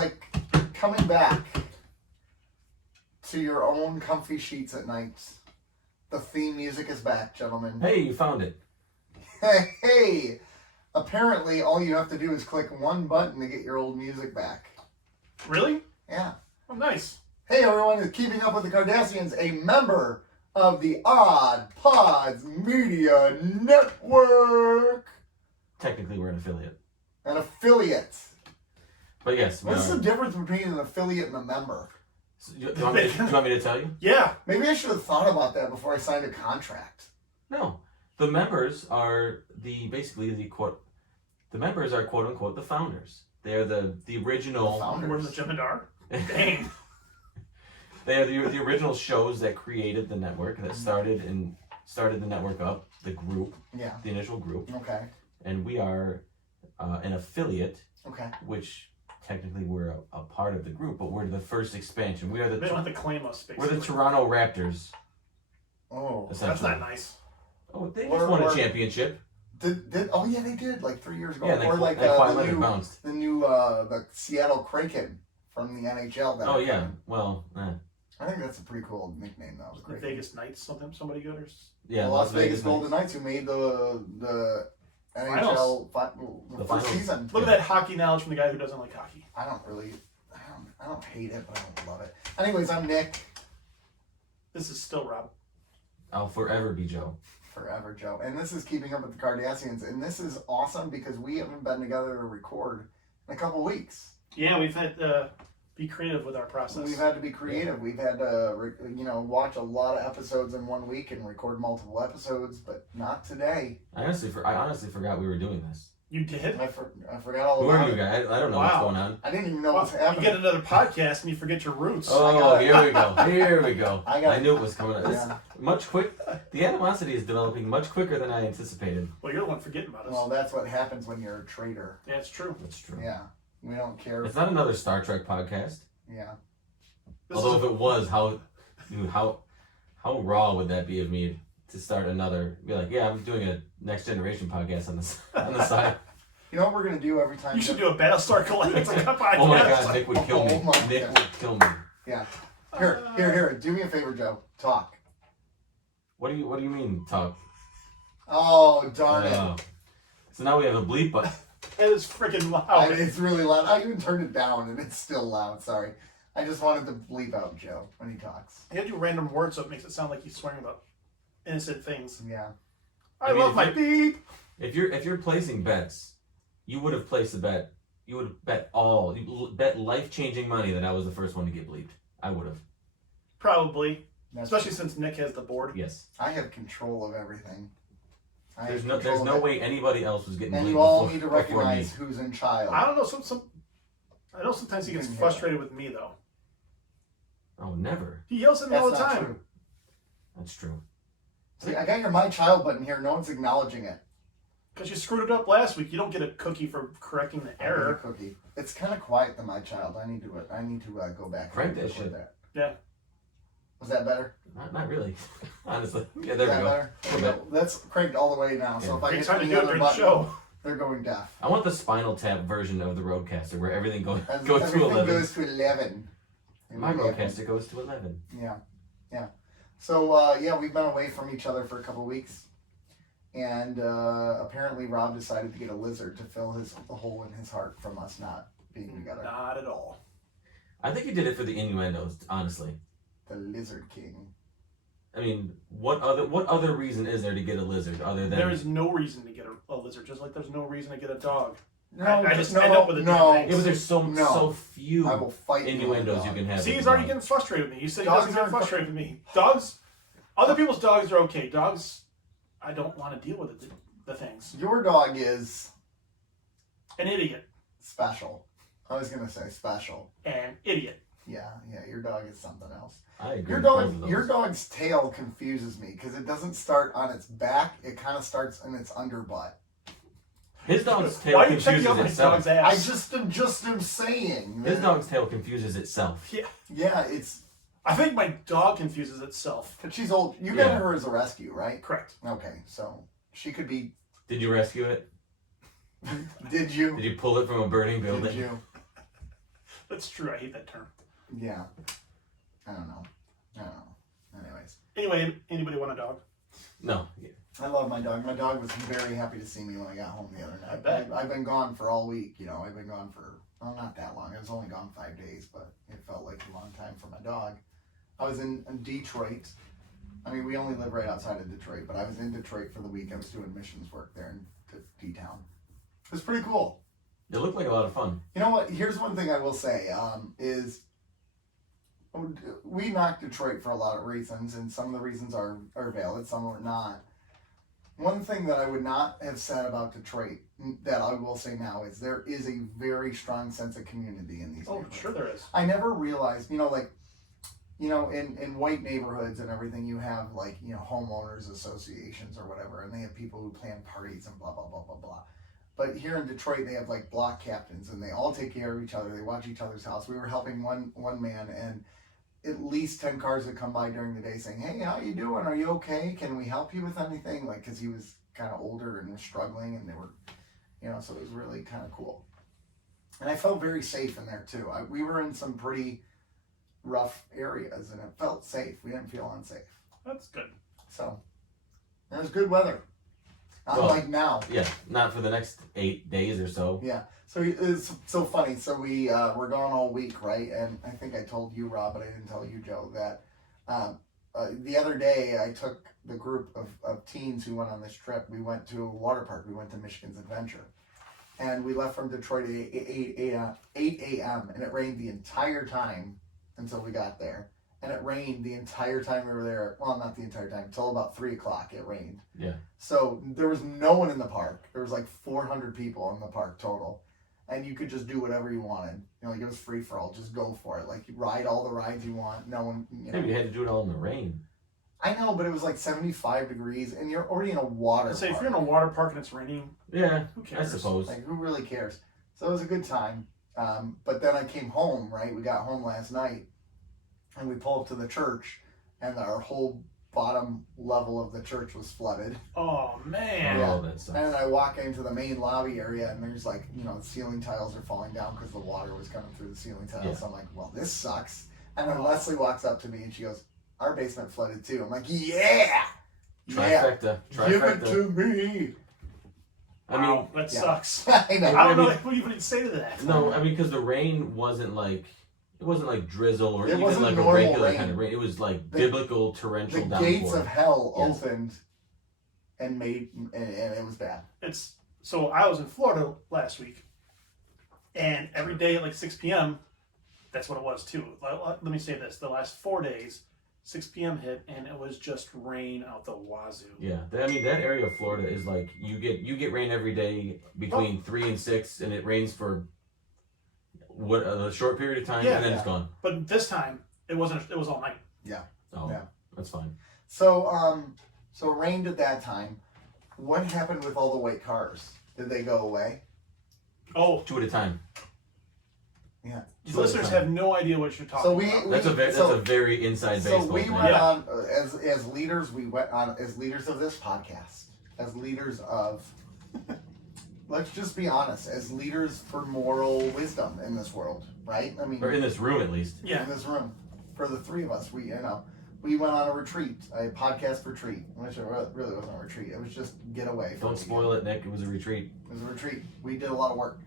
like coming back to your own comfy sheets at night. The theme music is back, gentlemen. Hey, you found it. Hey! Apparently, all you have to do is click one button to get your old music back. Really? Yeah. Oh, nice. Hey, everyone is Keeping Up with the Cardassians, a member of the Odd Pods Media Network. Technically, we're an affiliate. An affiliate. But yes. What's the difference between an affiliate and a member? So, do you want me to tell you? Yeah. Maybe I should have thought about that before I signed a contract. No. The members are quote unquote the founders. They're the original More than the Jem'Hadar? Dang. They are the original shows that created the network, that started the network up, the group, the initial group. Okay. And we are an affiliate, which technically we're a part of the group, but we're the first expansion. We are They don't have to claim us, basically. We're the Toronto Raptors. Oh, that's not nice. Oh, they just won a championship. Oh yeah, they did like 3 years ago. Yeah, or like the new the Seattle Kraken from the NHL. Oh yeah, well. I think that's a pretty cool nickname though. The Vegas Knights, somebody good or? Yeah, the Las Vegas Golden Knights, who made the NHL the first season. Look at that hockey knowledge from the guy who doesn't like hockey. I don't hate it, but I don't love it. Anyways, I'm Nick. This is still Rob. I'll forever be Joe. Forever Joe. And this is Keeping Up with the Cardassians, and this is awesome because we haven't been together to record in a couple weeks. Yeah, we've had be creative with our process. We've had to be creative. We've had to, watch a lot of episodes in 1 week and record multiple episodes, but not today. I honestly forgot we were doing this. You did? I forgot all about it. Who are you guys? I don't know what's going on. I didn't even know what's happening. You get another podcast and you forget your roots. Oh, here we go. Here we go. I knew it was coming up. The animosity is developing much quicker than I anticipated. Well, you're the one forgetting about us. Well, that's what happens when you're a traitor. Yeah, it's true. That's true. Yeah. We don't care. It's not another Star Trek podcast. Yeah. Although if it was, how raw would that be of me to start another? Be like, yeah, I'm doing a Next Generation podcast on the side. You know what we're gonna do every time? You should do a Battlestar Galactica podcast. Oh my God, Nick would kill me. Nick would kill me. Yeah. Here. Do me a favor, Joe. Talk. What do you mean talk? Oh darn it! So now we have a bleep button. It is freaking loud. It's really loud. I even turned it down and it's still loud. Sorry. I just wanted to bleep out Joe when he talks. He had to do random words so it makes it sound like he's swearing about innocent things. Yeah. I love my beep. If you're placing bets, you would have placed a bet. You would have bet life-changing money that I was the first one to get bleeped. I would have. Probably. Especially since Nick has the board. Yes. I have control of everything. There's no way anybody else was getting bleeped. And you all need to recognize who's in child. I don't know. I know sometimes he gets frustrated with me though. Oh, never. He yells at me all the time. True. That's true. See, I got your My Child button here. No one's acknowledging it. Because you screwed it up last week. You don't get a cookie for correcting the error. Cookie. It's kind of quiet, the My Child. I need to go back. Crank that shit. Yeah. Was that better? Not really. Honestly. Yeah, there we go. Better? That's cranked all the way now. Yeah. So if I hit any other button, they're going deaf. I want the Spinal Tap version of the Roadcaster where everything goes to 11. Everything goes to 11. My Roadcaster goes to 11. Yeah. So, we've been away from each other for a couple weeks. And apparently Rob decided to get a lizard to fill the hole in his heart from us not being together. Not at all. I think he did it for the innuendos, honestly. The Lizard King. I mean, what other reason is there to get a lizard other than... There is no reason to get a lizard, just like there's no reason to get a dog. No, I just end up with a damn thing. Yeah, but there's so few I will fight innuendos you can have. See, he's already getting frustrated with me. You said he doesn't get frustrated with me. Dogs, other people's dogs are okay. Dogs, I don't want to deal with the things. Your dog is... an idiot. Special. I was going to say special. An idiot. Yeah, your dog is something else. I agree. Your dog's tail confuses me because it doesn't start on its back. It kind of starts in its underbutt. His dog's tail confuses itself. I just am saying. His dog's tail confuses itself. Yeah. Yeah, it's... I think my dog confuses itself. But she's old. You got her as a rescue, right? Correct. Okay, so she could be... Did you rescue it? Did you? Did you pull it from a burning building? Did you? That's true. I hate that term. Yeah. I don't know. Anyways. Anyway, anybody want a dog? No. I love my dog. My dog was very happy to see me when I got home the other night. I bet. I've been gone for all week. I've been gone for, well, not that long. I was only gone 5 days, but it felt like a long time for my dog. I was in Detroit. I mean, we only live right outside of Detroit, but I was in Detroit for the week. I was doing missions work there in D-Town. It was pretty cool. It looked like a lot of fun. You know what? Here's one thing I will say, is we knocked Detroit for a lot of reasons, and some of the reasons are valid, some are not. One thing that I would not have said about Detroit that I will say now is there is a very strong sense of community in these neighborhoods. Sure there is. I never realized, in white neighborhoods and everything, you have homeowners associations or whatever, and they have people who plan parties and blah, blah, blah, blah, blah. But here in Detroit, they have block captains, and they all take care of each other. They watch each other's house. We were helping one man, and at least 10 cars would come by during the day saying, "Hey, how you doing? Are you okay? Can we help you with anything?" Because he was kind of older and was struggling, and they were, so it was really kind of cool. And I felt very safe in there too. We were in some pretty rough areas, and it felt safe. We didn't feel unsafe. That's good. So it was good weather. Unlike now. Yeah, not for the next 8 days or so. Yeah. So it's so funny. So we're gone all week, right? And I think I told you, Rob, but I didn't tell you, Joe, that the other day I took the group of teens who went on this trip. We went to a water park. We went to Michigan's Adventure. And we left from Detroit at 8 a.m. and it rained the entire time until we got there. And it rained the entire time we were there. Well, not the entire time. Until about 3 o'clock it rained. Yeah. So there was no one in the park. There was 400 people in the park total. And you could just do whatever you wanted. It was free for all. Just go for it. You ride all the rides you want. No one, Maybe you had to do it all in the rain. I know, but it was 75 degrees and you're already in a water Say, park. if you're in a water park and it's raining, Yeah, who cares? I suppose. Who really cares? So it was a good time. But then I came home, right? We got home last night. And we pulled up to the church, and our whole bottom level of the church was flooded. Oh, man. Yeah. Oh, that sucks. And then I walk into the main lobby area, and there's the ceiling tiles are falling down because the water was coming through the ceiling tiles. Yeah. So I'm like, well, this sucks. And then Leslie walks up to me, and she goes, "Our basement flooded too." I'm like, yeah! Trifecta. Give it to me! Wow, that sucks. I know. I don't know what you would say to that. No, because the rain wasn't it wasn't drizzle or It even wasn't a normal regular rain. kind of rain. It was biblical torrential The downpour. gates of hell Yes. opened and it was bad. So I was in Florida last week, and every day at 6 p.m., that's what it was too. Let me say this: the last 4 days, 6 p.m. hit, and it was just rain out the wazoo. Yeah, that area of Florida is you get rain every day between 3 and 6, and it rains for a short period of time, and then it's gone. But this time it wasn't. It was all night. Yeah. Oh, Yeah. That's fine. So so it rained at that time. What happened with all the white cars? Did they go away? Oh, 2 at a time. Yeah. the listeners have no idea what you're talking about. That's a very inside baseball So we thing. went on as leaders. We went on as leaders of this podcast, as leaders of. Let's just be honest, as leaders for moral wisdom in this world, right? I mean, Or in this room, at least. Yeah. in this room, for the three of us, we went on a retreat, a podcast retreat, which it really wasn't a retreat. It was just get away. Don't spoil it, Nick. It was a retreat. It was a retreat. We did a lot of work.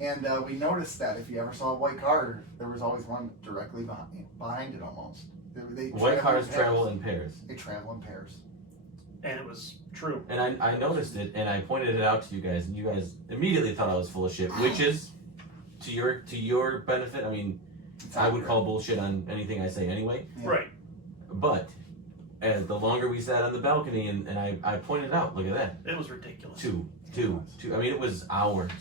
And we noticed that if you ever saw a white car, there was always one directly behind it almost. They White cars pairs. travel in pairs. They travel in pairs. And it was true. And I noticed it, and I pointed it out to you guys, and you guys immediately thought I was full of shit, which is, to your benefit, I mean, I would call bullshit on anything I say anyway. Yeah. Right. But as the longer we sat on the balcony, and I pointed out, look at that, It was ridiculous. two. I mean, it was hours.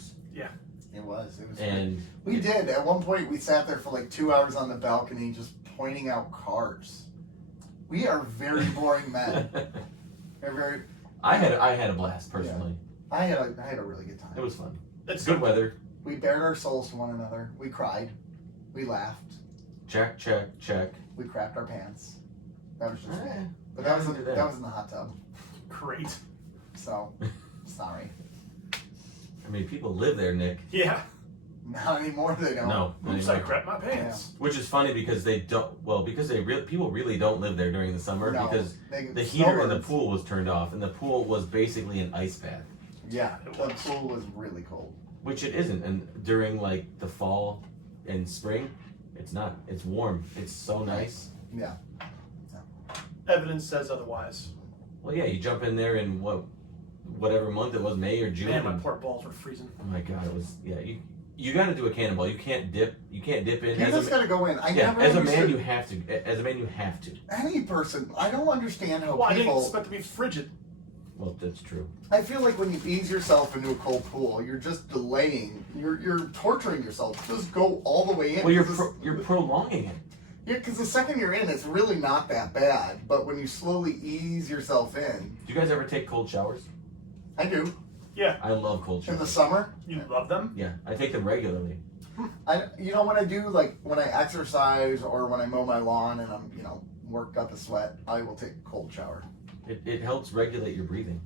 It was. And we did. At one point, we sat there for 2 hours on the balcony just pointing out cars. We are very boring men. We're very. I had a blast personally. I had a really good time. It was fun. It's Good weather. We bared our souls to one another. We cried. We laughed. Check. We crapped our pants. That was just me. Eh, But that was I did that. that was in the hot tub. great. So sorry. I mean, people live there, Nick. Yeah. Not anymore. They don't. No. Oops, anymore. I crap my pants. Which is funny because they don't. Well, because people really don't live there during the summer No, because they- the heater in the snowbirds. pool was turned off, and the pool was basically an ice bath, Yeah, It the was. pool was really cold. which it isn't. And during like the fall and spring, it's not. It's warm. It's so nice. Yeah. Evidence says otherwise. Well, yeah, you jump in there in whatever month it was, May or June. Man, my and- poor balls were freezing. oh my God, it was You got to do a cannonball. You can't dip. You can't dip in. You As just a, gotta go in. yeah, never as a man, understood- you have to. As a man, you have to. Any person, I don't understand how Well, I didn't people. expect to be frigid. Well, that's true. I feel like when you ease yourself into a cold pool, you're just delaying. You're torturing yourself. Just go all the way in. Well, you're 'Cause you're prolonging it. yeah, because the second you're in, it's really not that bad. But when you slowly ease yourself in, Do you guys ever take cold showers? I do Yeah, I love cold in the showers. summer. you love them. Yeah, I take them regularly. When I do, like when I exercise or when I mow my lawn and I'm worked up a sweat, I will take a cold shower. It helps regulate your breathing.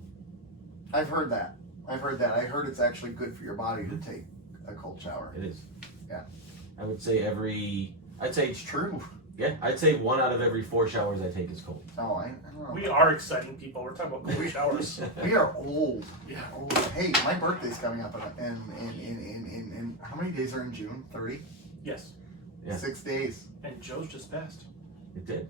I've heard that. I heard it's actually good for your body to take a cold shower. It is. Yeah. I would say I'd say It's true. yeah. I'd say 1 out of every 4 showers I take is cold. No, I don't know. We are exciting people. We're talking about cold showers. We are old. Yeah. Old. Hey, my birthday's coming up in how many days are in June? 30? Yes. Yeah. 6 days. And Joe's just passed. It did.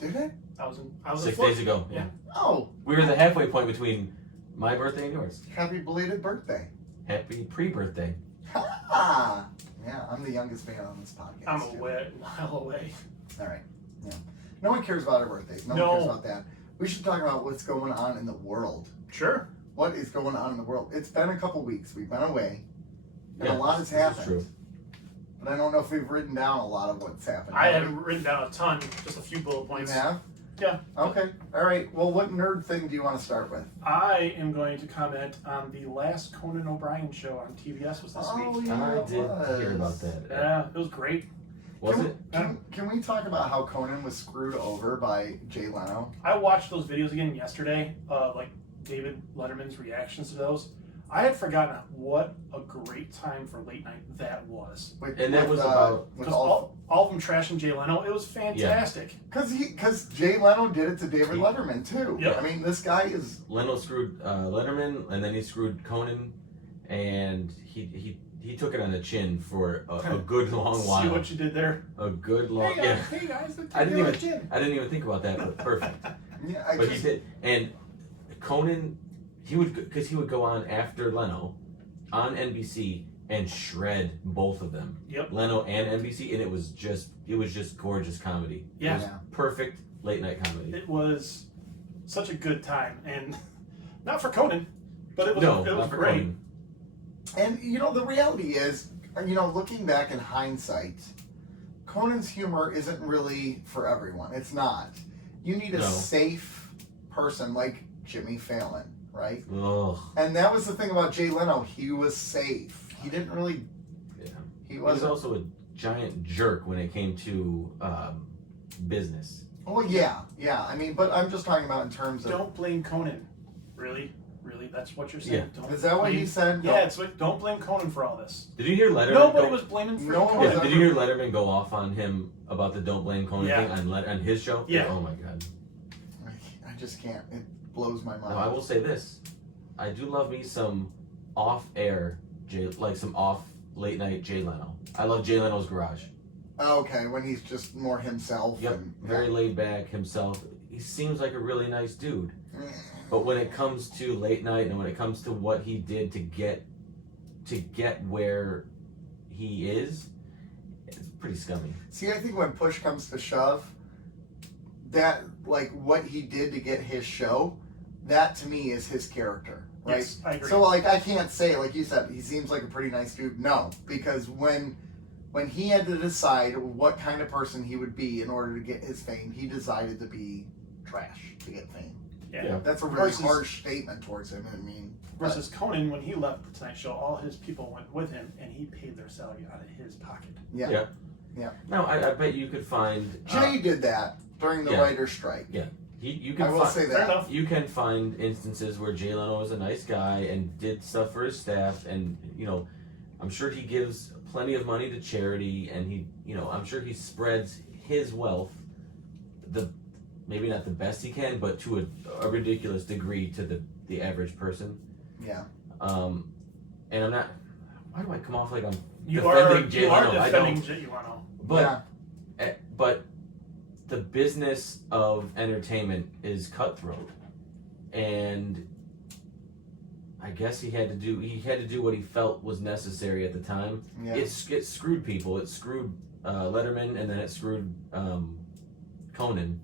Did it? I was in 6 Florida. days ago. Yeah. Oh, We were the halfway point between my birthday and yours. happy belated birthday. Happy pre-birthday. Ah, yeah, I'm the youngest man on this podcast. I'm too. a mile away. All right. Yeah. No one cares about our birthdays. No one No. cares about that. We should talk about what's going on in the world. Sure. What is going on in the world? It's been a couple weeks. We've been away. And Yeah, a lot has this is happened. true. But I don't know if we've written down a lot of what's happened. I haven't written down a ton, just a few bullet You points. have? Yeah. Okay. All right. Well, what nerd thing do you want to start with? I am going to comment on the Last Conan O'Brien show on TBS was this week. yeah, I it did was. hear about that. Yeah, it was great. Was can, it? Can we talk about how Conan was screwed over by Jay Leno? I watched those videos again yesterday, like David Letterman's reactions to those. I had forgotten what a great time for late night that was. And that was about- with Because all of them trashing Jay Leno, it was fantastic. because Jay Leno did it to David Letterman too. Yep. I mean, this guy is Leno screwed Letterman, and then he screwed Conan, and he took it on the chin for a good long while. See what you did there? A good long Hey, yeah. hey guys, I didn't even think about that, but perfect. yeah. But he did, and Conan, he would go on after Leno, on NBC and shred both of them. Yep. Leno and NBC, and it was just gorgeous comedy. Yeah. It was perfect late night comedy. It was such a good time, and not for Conan, but it was No, it was not for great. Conan. And the reality is, looking back in hindsight, Conan's humor isn't really for everyone. It's not. You need a No. safe person like Jimmy Fallon, right? Ugh. And that was the thing about Jay Leno. He was safe. He didn't really. Yeah. He He was wasn't. also a giant jerk when it came to business. Oh yeah. I mean, but I'm just talking about in terms of. Don't blame Conan. Really, that's what you're saying. Yeah. Don't Is that what blame- he said? Yeah, it's like don't blame Conan for all this. Did you hear Letterman? Nobody go, was blaming for No one Conan. was Did you hear Letterman go off on him about the "Don't Blame Conan" Yeah. thing on his show? Yeah. Oh my god. I just can't. It blows my mind. Now I will say this: I do love me some off-air some off late night Jay Leno. I love Jay Leno's Garage. Okay, when he's just more himself. Yep, And, very laid back himself. He seems like a really nice dude. yeah. But when it comes to late night and when it comes to what he did to get where he is, it's pretty scummy. See, I think when push comes to shove, that like what he did to get his show, that to me is his character, right? Yes, I agree. So like I can't say, like you said, he seems like a pretty nice dude. No, because when he had to decide what kind of person he would be in order to get his fame, he decided to be trash to get fame. Yeah. That's a really Versus- harsh statement towards him. I mean, Versus Conan, when he left the Tonight Show, all his people went with him, and he paid their salary out of his pocket. yeah. No, I bet you could find Jay did that during the yeah. writers' strike. you I can will find, say Fair that. enough. you can find instances where Jay Leno was a nice guy and did stuff for his staff and I'm sure he gives plenty of money to charity, and I'm sure he spreads his wealth, maybe not the best he can, but to a ridiculous degree to the average person. Yeah. And I'm not. Why do I come off like I'm You defending Jay are Leno? defending Jay Leno. But the business of entertainment is cutthroat, and I guess he had to do what he felt was necessary at the time. Yeah. It screwed people. It screwed Letterman, and then it screwed Conan.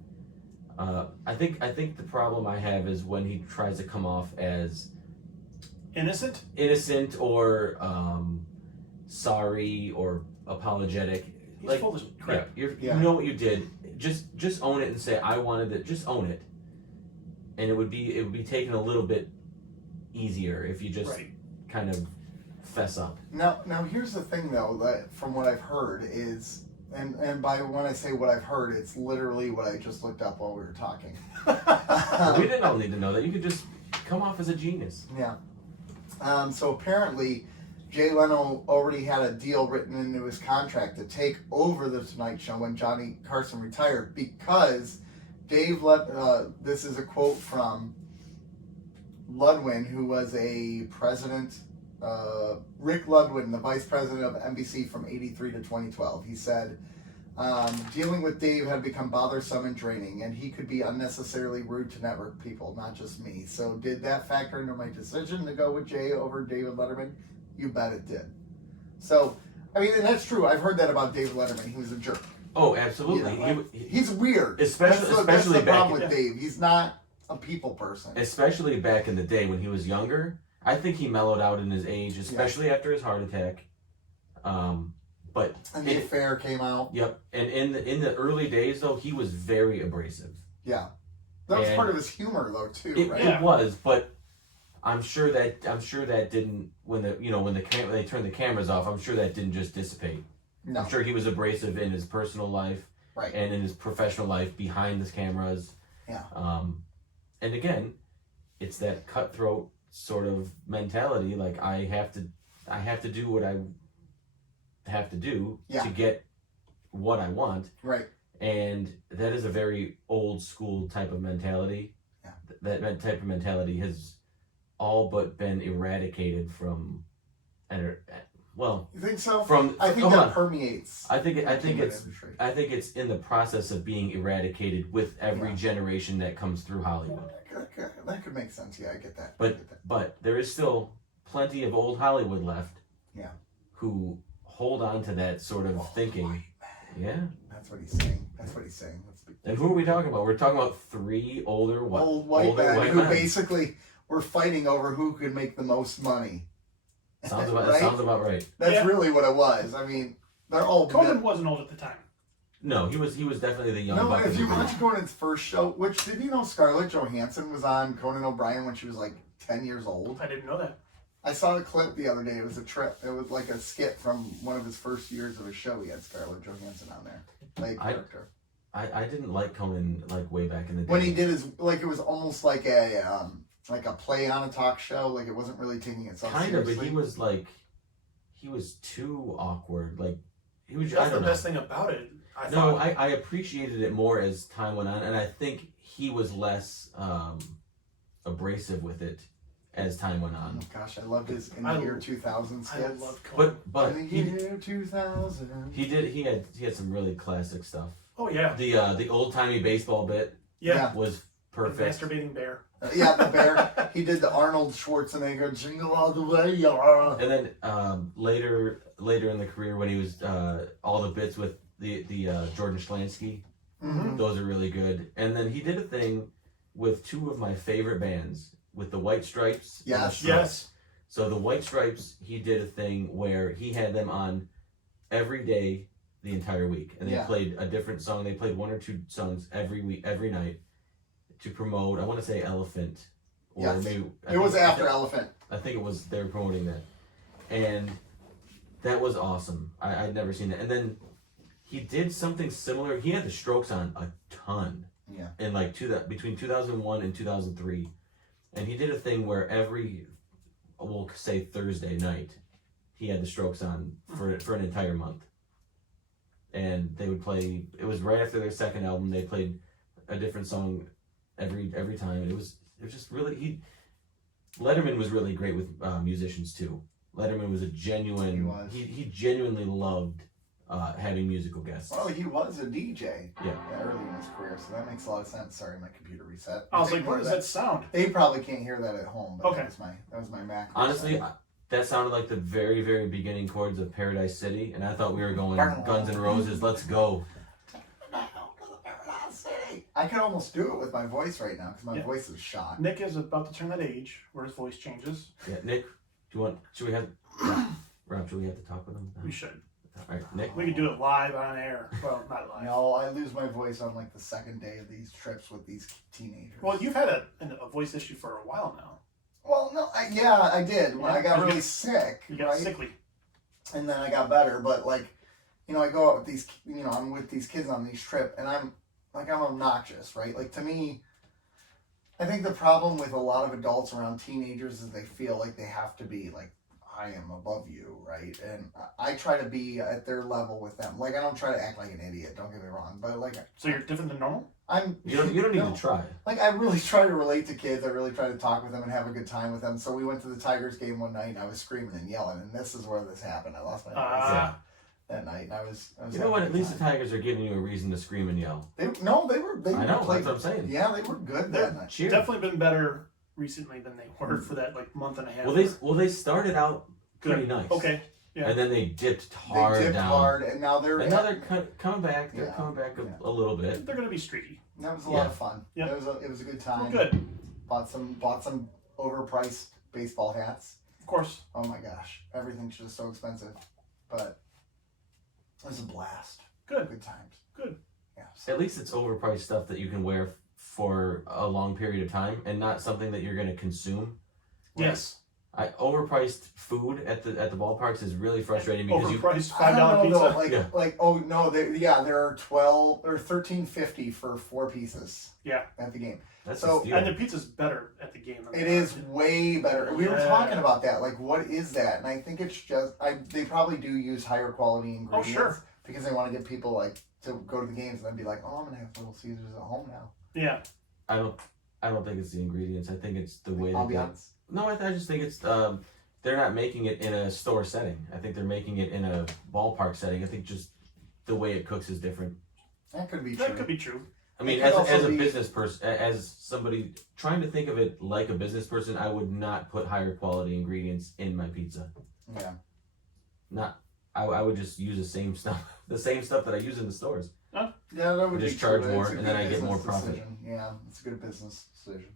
I think the problem I have is when he tries to come off as innocent or sorry or apologetic. He's full of crap. You know what you did. Just own it and say I wanted it. Just own it, and it would be taken a little bit easier if you just kind of fess up. Now here's the thing though, that from what I've heard is, and by when I say what I've heard, it's literally what I just looked up while we were talking. We didn't all need to know that. You could just come off as a genius. Yeah. So apparently, Jay Leno already had a deal written into his contract to take over the Tonight Show when Johnny Carson retired because this is a quote from Ludwin, who was a president, Rick Ludwin, the vice president of NBC from 83 to 2012. He said, dealing with Dave had become bothersome and draining, and he could be unnecessarily rude to network people, not just me. So did that factor into my decision to go with Jay over David Letterman? You bet it did. So, I mean, and that's true. I've heard that about David Letterman. He was a jerk. Oh, absolutely. He's weird. Especially that's the problem back with Dave. He's not a people person. Especially back in the day when he was younger. I think he mellowed out in his age, especially after his heart attack. And the affair came out. Yep. And in the early days, though, he was very abrasive. Yeah. That was part of his humor, though, too, right? It was, but I'm sure that didn't when they turned the cameras off. I'm sure that didn't just dissipate. No. I'm sure he was abrasive in his personal life, right, and in his professional life behind the cameras. Yeah. And again, it's that cutthroat sort of mentality. Like I have to do what I have to do to get what I want. Right. And that is a very old school type of mentality. Yeah. That type of mentality has all but been eradicated from, well. You think so? I think that permeates. I think it's in the process of being eradicated with every generation that comes through Hollywood. That could make sense. Yeah, I get that. But there is still plenty of old Hollywood left. Yeah. Who hold on to that sort of thinking. Yeah. That's what he's saying. And who are we talking about? We're talking about three older white men who basically were fighting over who could make the most money. Sounds about right. That's really what it was. I mean, they're all. Conan wasn't old at the time. No, he was definitely the young. No, if you watch Conan's first show, which did you know Scarlett Johansson was on Conan O'Brien when she was like 10 years old? I didn't know that. I saw the clip the other day. It was a trip. It was like a skit from one of his first years of a show. He had Scarlett Johansson on there, like character. I didn't like Conan like way back in the day. When he did his it was almost like a play on a talk show. Like it wasn't really taking itself seriously. But he was too awkward. Like he was. That's the best thing about it. I appreciated it more as time went on, and I think he was less abrasive with it as time went on. Oh gosh, I loved his in the year 2000 skits. I love Conan. But in the year 2000. He had some really classic stuff. Oh yeah. The old timey baseball bit. Yeah. Was perfect. The masturbating bear. Yeah, the bear. He did the Arnold Schwarzenegger jingle all the way. Yeah. And then later in the career when he was all the bits with the Jordan Schlansky, those are really good. And then he did a thing with two of my favorite bands, with the White Stripes. Yes. So the White Stripes, he did a thing where he had them on every day the entire week, and they played a different song. They played one or two songs every week, every night, to promote. I want to say Elephant, or maybe it was after Elephant. I think it was they were promoting that, and that was awesome. I'd never seen that. And then he did something similar. He had the Strokes on a ton. Yeah. In like between 2001 and 2003, and he did a thing where we'll say Thursday night, he had the Strokes on for an entire month. And they would play. It was right after their second album. They played a different song every time. It was just really Letterman was really great with musicians too. Letterman was a genuine. He genuinely loved having musical guests. Well, he was a DJ. Yeah. Early in his career, so that makes a lot of sense. Sorry, my computer reset. I was like, what does that sound? They probably can't hear that at home, but Okay. that was my Mac. Honestly, that sounded like the very, very beginning chords of Paradise City, and I thought we were going Guns N' Roses. Let's go. I can almost do it with my voice right now because my voice is shot. Nick is about to turn that age where his voice changes. Yeah, Nick, should we have Rob, should we have to talk with him? We should. All right, Nick. We could do it live on air. Well, not live. No, I lose my voice on like the second day of these trips with these teenagers. Well, you've had a voice issue for a while now. Well, no, I did when I got really sick. You got sickly. And then I got better, but like, I go out with these, I'm with these kids on these trips, and I'm obnoxious, right? Like, to me, I think the problem with a lot of adults around teenagers is they feel like they have to be like, I am above you, right? And I try to be at their level with them. Like, I don't try to act like an idiot, don't get me wrong, but like... So you're different than normal? You don't need to try. Like, I really try to relate to kids. I really try to talk with them and have a good time with them. So we went to the Tigers game one night, and I was screaming and yelling, and this is where this happened. I lost my voice that night. I was you know what? At least the Tigers are giving you a reason to scream and yell. They I know, that's what I'm saying. Yeah, they were good that night. Cheers. Definitely been better recently than they were for that like month and a half. Well, they started out pretty nice. Okay. Yeah. And then they dipped hard down. And now they're coming back. They're coming back a little bit. They're gonna be streaky. That was a lot of fun. Yeah. It was a good time. Well, good. Bought some overpriced baseball hats. Of course. Oh my gosh, everything's just so expensive, but it was a blast. Good times. Good. Yeah. At least it's overpriced stuff that you can wear for a long period of time, and not something that you're going to consume. Yes. Overpriced food at the ballparks is really frustrating because overpriced $5 pizza. There are 12 or $13.50 for 4 pieces. Yeah. At the game. That's and the pizza's better at the game. It is way better. We were talking about that. Like, what is that? And I think it's just they probably do use higher quality ingredients. Oh, sure. Because they want to get people like to go to the games and then be like, oh, I'm gonna have Little Caesars at home now. Yeah. I don't think it's the ingredients. I think it's the way that ambiance. No, I just think it's they're not making it in a store setting. I think they're making it in a ballpark setting. I think just the way it cooks is different. That could be true. That could be true. I mean, as a business person, as somebody trying to think of it like a business person, I would not put higher quality ingredients in my pizza. Yeah. I would just use the same stuff that I use in the stores. Huh? Yeah, that would just be charge true. more, It's a and then good I get more business profit. decision. Yeah, it's a good business decision.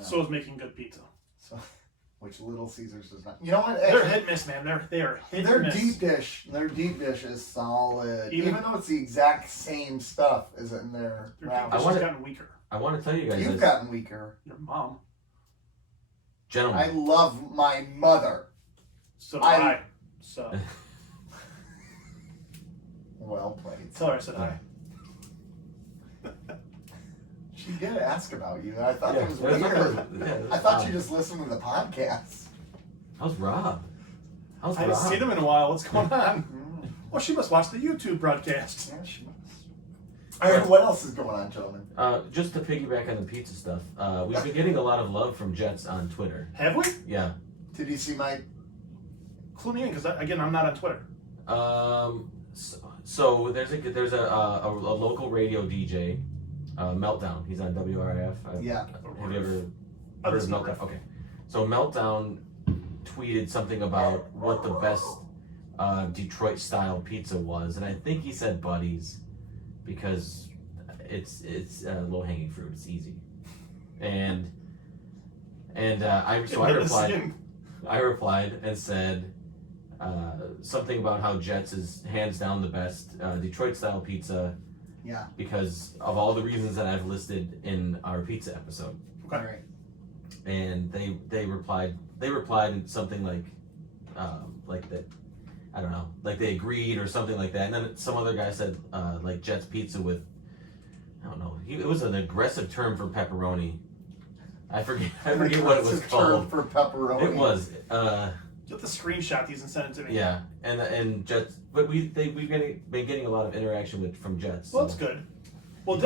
So is making good pizza. So, which Little Caesars does not. You know what? They're hit and miss, man. They are hit and miss. Their deep dish is solid. Even though it's the exact same stuff as in their Their deep dish has gotten weaker. I want to tell you guys You've gotten weaker. Your mom. Gentlemen. I love my mother. So do I. So. Well played. Tell her I said hi. She did ask about you. I thought it was weird. I thought you just listened to the podcast. How's Rob? I haven't seen him in a while. What's going on? Well, she must watch the YouTube broadcast. Yeah, she must. All right, what else is going on, gentlemen? Just to piggyback on the pizza stuff, we've been getting a lot of love from Jets on Twitter. Have we? Yeah. Did you see my... Clue me in, because again, I'm not on Twitter. So there's a local radio DJ, Meltdown. He's on WRIF. Have you ever heard of Meltdown? Okay. So Meltdown tweeted something about what the best Detroit style pizza was, and I think he said Buddy's because it's low hanging fruit. It's easy, and I replied and said something about how Jets is hands down the best Detroit style pizza. Yeah. Because of all the reasons that I've listed in our pizza episode. Okay. All right. And they replied something like that. I don't know, like they agreed or something like that. And then some other guy said like Jets pizza with, I don't know. It was an aggressive term for pepperoni. I forget what it was called. Term for pepperoni. It was. You have to screenshot these and send it to me. Yeah, and Jets, but we've been getting a lot of interaction from Jets. Well, so. that's good. Well,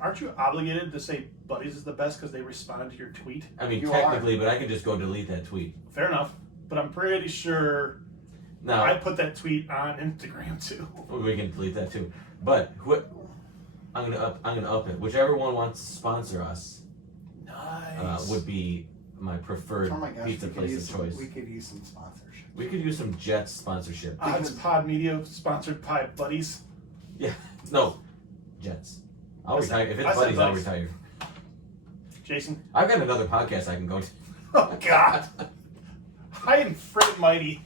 aren't you obligated to say Buddies is the best because they respond to your tweet? I mean, You technically, but I can just go delete that tweet. Fair enough, but I'm pretty sure No, I put that tweet on Instagram too. we can delete that too. But I'm gonna up it. Whichever one wants to sponsor us Nice. would be my preferred Oh my gosh, pizza place of choice. we could use some sponsorship. We could use some Jets sponsorship. Odds Pod Media sponsored by Buddies. Yeah, no, Jets. I'll I said- retire if I it's said Buddies. I'll Buddies. retire. Jason. I've got another podcast I can go to. Oh God. High and Fred Mighty.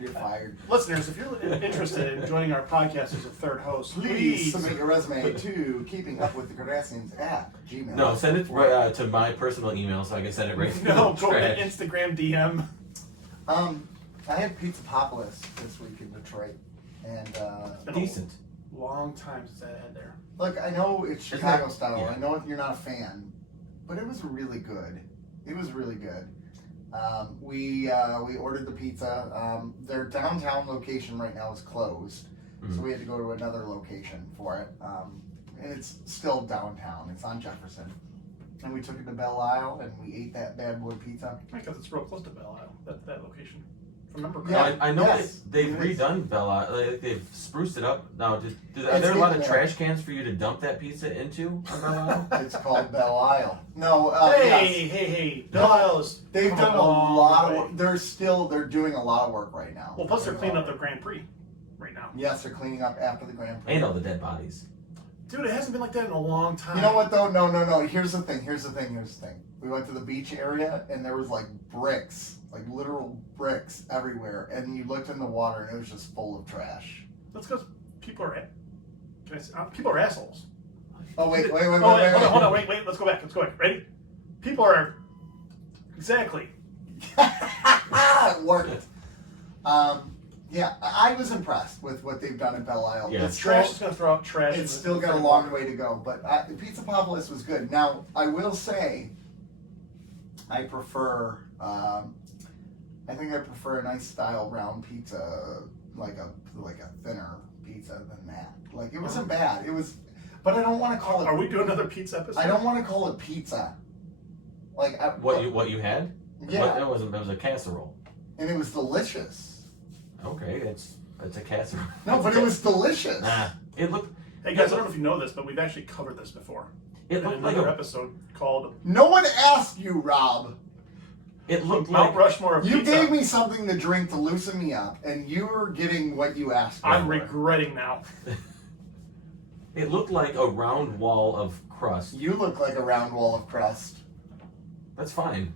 You're fired. Listeners, if you're interested in joining our podcast as a third host, Please submit your resume to Keeping Up with the Cardassians at Gmail. No, send it right, to my personal email so I can send it right. No, to go the to trash. Instagram DM. I had Pizzapopolis this week in Detroit, and It's been Decent. a long time since I had there. look, I know it's Isn't Chicago that- style. yeah. I know you're not a fan, but it was really good. It was really good. We ordered the pizza. Their downtown location right now is closed, so we had to go to another location for it. And it's still downtown. It's on Jefferson. And we took it to Belle Isle and we ate that bad boy pizza. Because it's real close to Belle Isle, that location. Remember? Yeah. No, I know Yes, they've it is. redone Bella. Like, they've spruced it up. Now, are It's there a lot getting of there. trash cans for you to dump that pizza into on Bella Isle? It's called Belle Isle. No, Hey, yes. hey, Belle Isle is. They've come done a long lot way. of work. They're doing a lot of work right now. Well, plus they're cleaning up their Grand Prix right now. Yes, they're cleaning up after the Grand Prix. And all the dead bodies. Dude, it hasn't been like that in a long time. You know what though? No. Here's the thing. We went to the beach area and there was like bricks, like literal bricks everywhere. And you looked in the water and it was just full of trash. That's because people are. People are assholes. Oh wait. Hold on, wait. Let's go back. Ready? People are. Exactly. It worked. Yeah, I was impressed with what they've done in Belle Isle. Yeah. It's Trash still- is going to throw out trash. It's still got a long way to go, but Pizzapopolis was good. Now, I will say, I prefer, I think I prefer a nice style round pizza, like a thinner pizza than that. Like, it wasn't bad. It was, but I don't want to call it. Are we doing another pizza episode? I don't want to call it pizza. Like What you had? Yeah, That was a casserole. and it was delicious. Okay, it's a casserole. No, but it was delicious. Nah, it looked Hey guys, I don't know if you know this, but we've actually covered this before. it In looked like another a episode called No one asked you, Rob. it looked Mount like Rushmore of You Pizza. gave me something to drink to loosen me up, and you're getting what you asked for. I'm regretting now. it looked like a round wall of crust. You look like a round wall of crust. That's fine.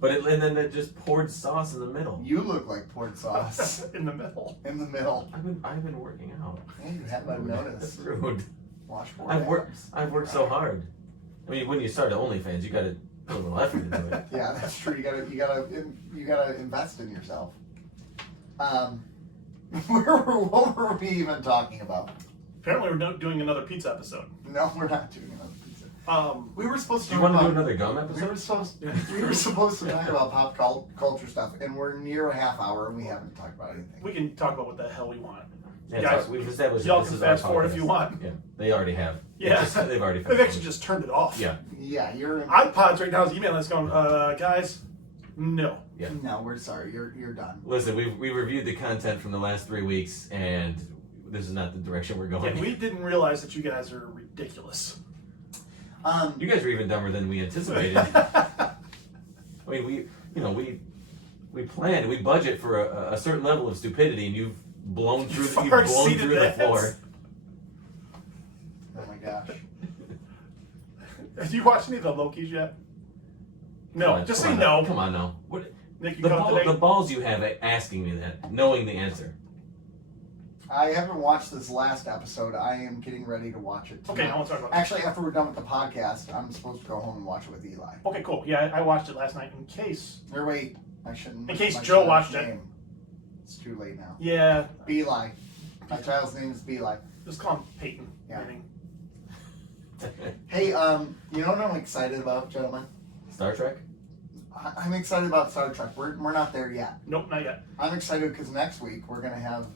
But and then it just poured sauce in the middle. You look like poured sauce In the middle. in the middle. I've been working out. Yeah, you haven't That's noticed. rude. Wash more I've worked abs. so hard. I mean, when you start at OnlyFans, you got to put a little effort into it. Yeah, that's true. You gotta invest in yourself. What were we even talking about? Apparently, we're not doing another pizza episode. No, we're not doing another pizza. We were supposed to. Do you talk want to do about- another gum We episode? were supposed to talk about pop culture stuff, and we're near a half hour, and we haven't talked about anything. We can talk about what the hell we want. Yeah, Guys, we've established y'all this can is our fast forward if podcast. you want. Yeah, they already have. Yeah. They've already. They've fast actually forward. just turned it off. Yeah. Yeah, you're. iPods right now is emailing us going, guys, no. Yeah. No, we're sorry. You're done. Listen, we reviewed the content from the last 3 weeks, and this is not the direction we're going. And we didn't realize that you guys are ridiculous. You guys are even dumber than we anticipated. I mean, we planned, we budget for a certain level of stupidity, and you've blown through Far the exceeded that. floor. Oh my gosh. Have you watched any of the Lokis yet? No, Come on, just come say on no. now. Come on now. What, Nick, you the, caught today? the balls you have at asking me that, knowing the answer. I haven't watched this last episode. I am getting ready to watch it tonight. Okay, I want to talk about it. Actually, after we're done with the podcast, I'm supposed to go home and watch it with Eli. Okay, cool. Yeah, I watched it last night in case. Or wait, I shouldn't. In mention case my Joe child's watched it. name. It's too late now. Yeah, Eli. My child's name is Eli. just call him Peyton. Yeah. Manning. Hey, you know what I'm excited about, gentlemen? Star Trek? I'm excited about Star Trek. We're not there yet. Nope, not yet. I'm excited because next week we're gonna have,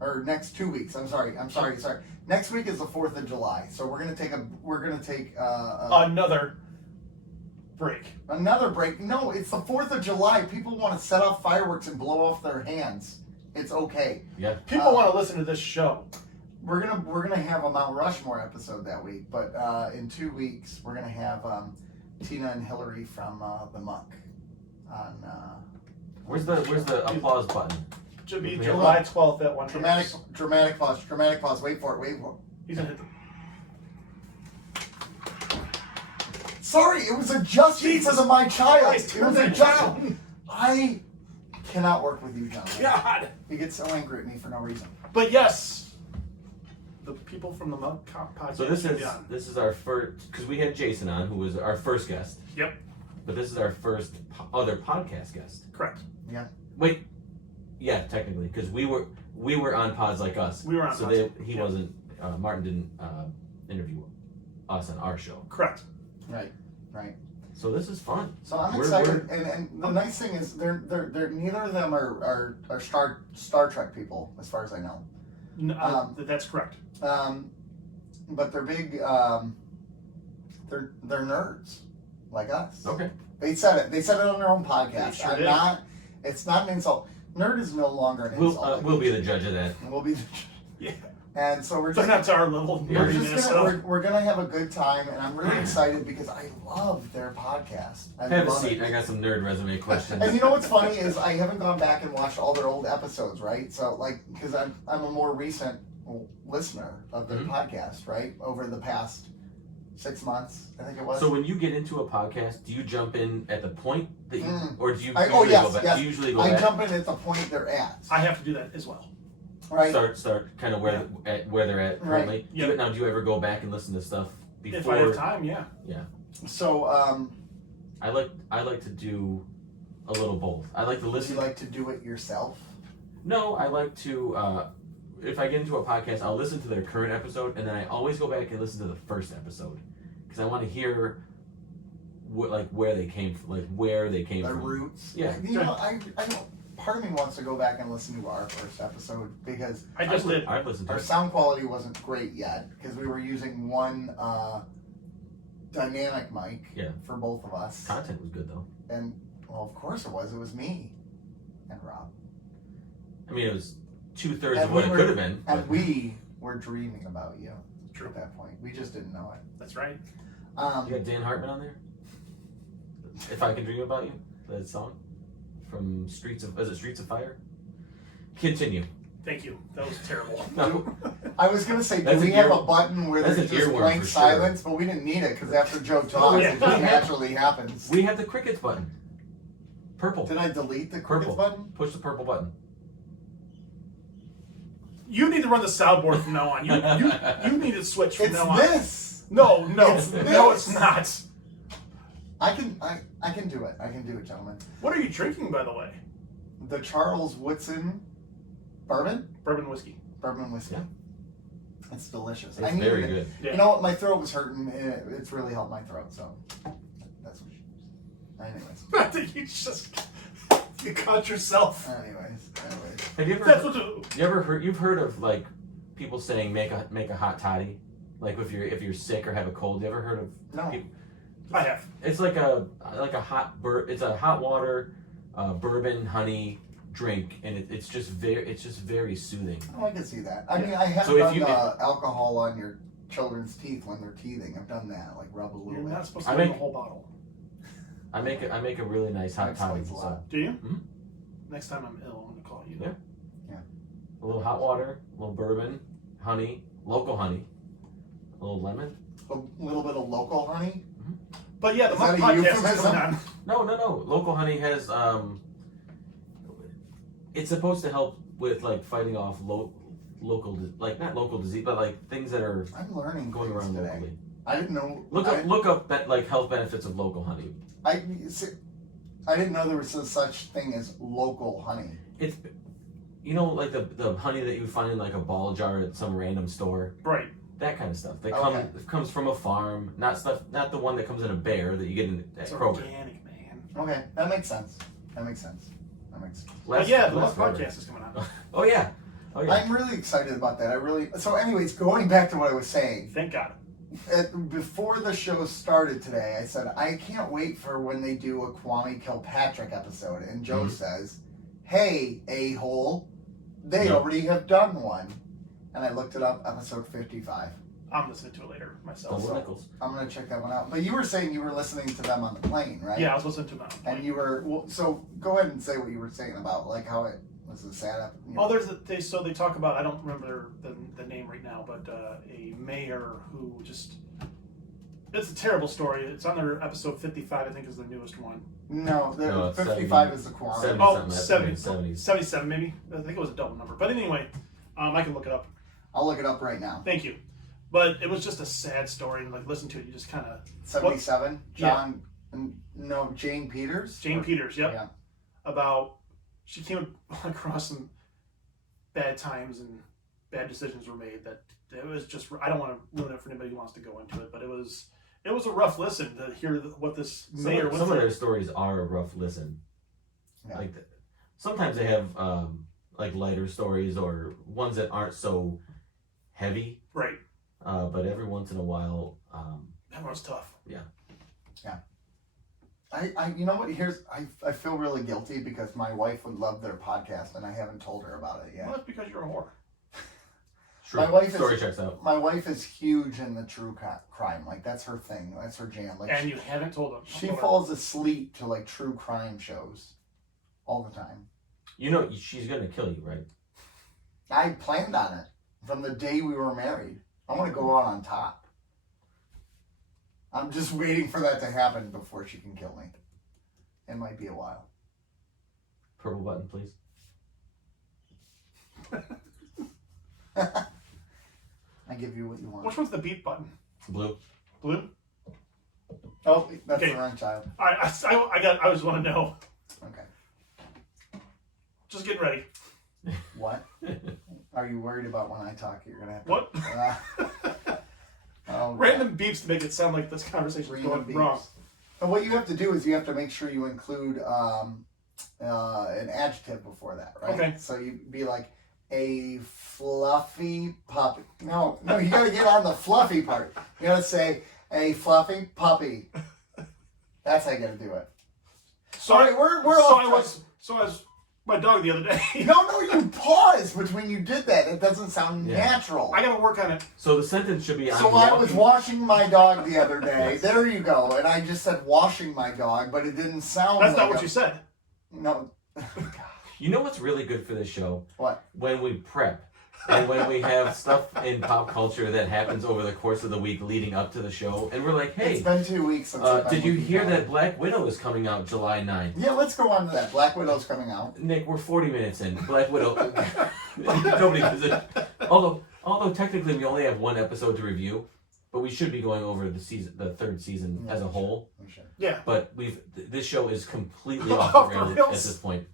or next 2 weeks. I'm sorry. Next week is the 4th of July, so we're gonna take Another break. another break. No, it's the 4th of July. People want to set off fireworks and blow off their hands. It's okay. Yeah. People want to listen to this show. We're gonna have a Mount Rushmore episode that week, but in 2 weeks we're gonna have Tina and Hillary from the Muck on. Where's the applause button? Should be Yeah. July 12th at 1 Dramatic pause. Wait for it. He's gonna hit Sorry, it was adjusting for my child. Christ, It was turn that adjusting. down. I cannot work with you, John. God. He gets so angry at me for no reason. But yes, the people from the Muck Podcast. So this should be on. is our first, because we had Jason on, who was our first guest. Yep. But this is our first other podcast guest. Correct. Yeah. Wait, yeah, technically, because we were on Pods Like Us. We were on so Pods. he Yep. wasn't. Martin didn't interview us on our show. Correct. Right. So this is fun. So I'm We're- excited, and the nice thing is they're neither of them are Star Trek people, as far as I know. That's correct. But they're big. They're nerds, like us. Okay. They said it. They said it on their own podcast. They sure I'm did. not. It's not an insult. Nerd is no longer an insult. We'll be the judge of that. We'll be. Yeah. And so we're They're just. not to our level. Yeah, We're nerdiness, just so- we're gonna have a good time, and I'm really excited because I love their podcast. I Have a love seat. it. I got some nerd resume questions. And you know what's funny is I haven't gone back and watched all their old episodes, right? So like, because I'm a more recent listener of their Mhm. podcast, right? Over the past 6 months, I think it was. So when you get into a podcast, do you jump in at the point that you, or do you I- usually yes, go back? yes. Do you usually go I back? jump in at the point they're at, I have to do that as well. right? Start kind of where they're at Right. currently. Yep. Now, do you ever go back and listen to stuff before? If I have time, yeah. So, I like to do a little both. I like to do listen. you like to do it yourself? No, I like to. If I get into a podcast, I'll listen to their current episode, and then I always go back and listen to the first episode because I want to hear where they came from, The roots. Yeah. You know, I don't. Part of me wants to go back and listen to our first episode because I just did. I've listened to our it. sound quality wasn't great yet because we were using one dynamic mic Yeah. for both of us. Content was good though. And, well, of course it was. It was me and Rob. I mean, it was 2/3 And of what we it were- could have been. And But we were dreaming about you True. at that point. We just didn't know it. That's right. you got Dan Hartman on there. If I Can Dream About You, that song from Streets of Fire. Continue. Thank you. That was terrible. No, I was going to say, do That's we an have ear- a button where that's there's an just earworm blank for sure. silence? But we didn't need it because after Joe talks, yeah. it just naturally happens. we have the crickets button. Purple. Did I delete the crickets Purple. button? Push the purple button. You need to run the soundboard from now on. You need to switch from It's now on. this. No, It's no, this. it's not. I can do it. I can do it, gentlemen. What are you drinking, by the way? The Charles Woodson bourbon Bourbon whiskey. whiskey. It's delicious. It's I needed very it. good. Yeah. You know what? My throat was hurting. It's really helped my throat. So that's what. Anyways. I think you caught yourself. Anyways. Have you That's ever you've heard of like people saying make a hot toddy, like if you're sick or have a cold? You ever heard of? No. I have. It's like a hot it's a hot water, bourbon honey drink, and it's just very soothing. Oh, I can see that. I mean, I have So if done you- alcohol on your children's teeth when they're teething. I've done that, like rub a little You're bit. not supposed to I drink make- the whole bottle. I make a really nice hot That toddy. explains a So lot. Do you? Mhm. Next time I'm ill, I'm going to call you. Yeah. a little hot water, a little bourbon, honey, local honey, a little lemon. A little bit of local honey. But yeah, the Is that Muck a Podcast is euphemism? coming on. No. Local honey has it's supposed to help with like fighting off like not local disease, but like things that are I'm learning going things around today. locally. I didn't know. Look up like health benefits of local honey. I didn't know there was a such thing as local honey. It's like the honey that you would find in like a ball jar at some random store. Right. That kind of stuff. That Okay. comes from a farm, not the one that comes in a bear that you get at It's Kroger. organic, man. Okay, that makes sense. But yeah, the Muck Podcast is coming out. Oh yeah. I'm really excited about that. So anyways, going back to what I was saying. Thank God. Before the show started today, I said, I can't wait for when they do a Kwame Kilpatrick episode. And Joe says, hey, a-hole, they already have done one. And I looked it up, episode 55. I'm listening to it later myself. So I'm going to check that one out. But you were saying you were listening to them on the plane, right? Yeah, I was listening to them on the plane. And you were, so go ahead and say what you were saying about, like, how it was a sad. They talk about, I don't remember the name right now, but a mayor who just, it's a terrible story. It's on their episode 55, I think is the newest one. No, 55 is the Kwame. 77 maybe. I think it was a double number. But anyway, I can look it up. I'll look it up right now. Thank you. But it was just a sad story, and like listen to it, you just kind of 77. John, no, Jane Peters. Jane Peters, yep. Yeah. About she came across some bad times and bad decisions were made. That it was just I don't want to ruin it for anybody who wants to go into it, but it was a rough listen to hear what this mayor. Some of their stories are a rough listen. Yeah. Like sometimes they have like lighter stories or ones that aren't so heavy. Right. But every once in a while, that one's tough. Yeah. Yeah. I you know what? I feel really guilty because my wife would love their podcast and I haven't told her about it yet. Well, that's because you're a whore. True. My wife Story checks out. My wife is huge in the true crime. Like that's her thing. That's her jam. Like and you haven't told them. She falls asleep to like true crime shows all the time. You know she's gonna kill you, right? I planned on it from the day we were married. I want to go out on top. I'm just waiting for that to happen before she can kill me. It might be a while. Purple button, please. I give you what you want. Which one's the beep button? Blue. Blue? Oh, that's okay. the wrong child. All right, I just want to know. Okay. Just getting ready. What? Are you worried about when I talk? You're gonna have to. What? Random beeps to make it sound like this conversation is going wrong. And what you have to do is you have to make sure you include an adjective before that, right? Okay. So you'd be like a fluffy puppy. No, you gotta get on the fluffy part. You gotta say a fluffy puppy. That's how you gotta do it. So all right, we're off. I was my dog the other day. No, you paused between you did that. It doesn't sound natural. I gotta work on it. So the sentence should be. So I was washing my dog the other day. There you go. And I just said washing my dog, but it didn't sound. That's not what you said. No. You know what's really good for this show? What? When we prep. And when we have stuff in pop culture that happens over the course of the week leading up to the show, and we're like, hey, it's been 2 weeks since did you hear that Black Widow is coming out July 9th? Yeah, let's go on to that. Black Widow's coming out. Nick, we're 40 minutes in. Black Widow. Nobody gives it. Although technically we only have one episode to review, but we should be going over the third season as a whole. We should. Yeah. But this show is completely off the rails at this point.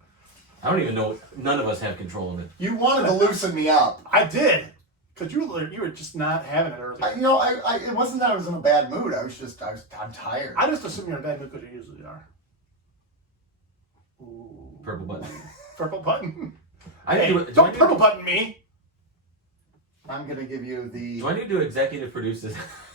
I don't even know. None of us have control of it. You wanted to loosen me up. I did. Because you were just not having it earlier. It wasn't that I was in a bad mood. I'm tired. I just assume you're in a bad mood because you usually are. Ooh. Purple button. Purple button. Don't purple button me. I'm going to give you the... Do I need to executive produce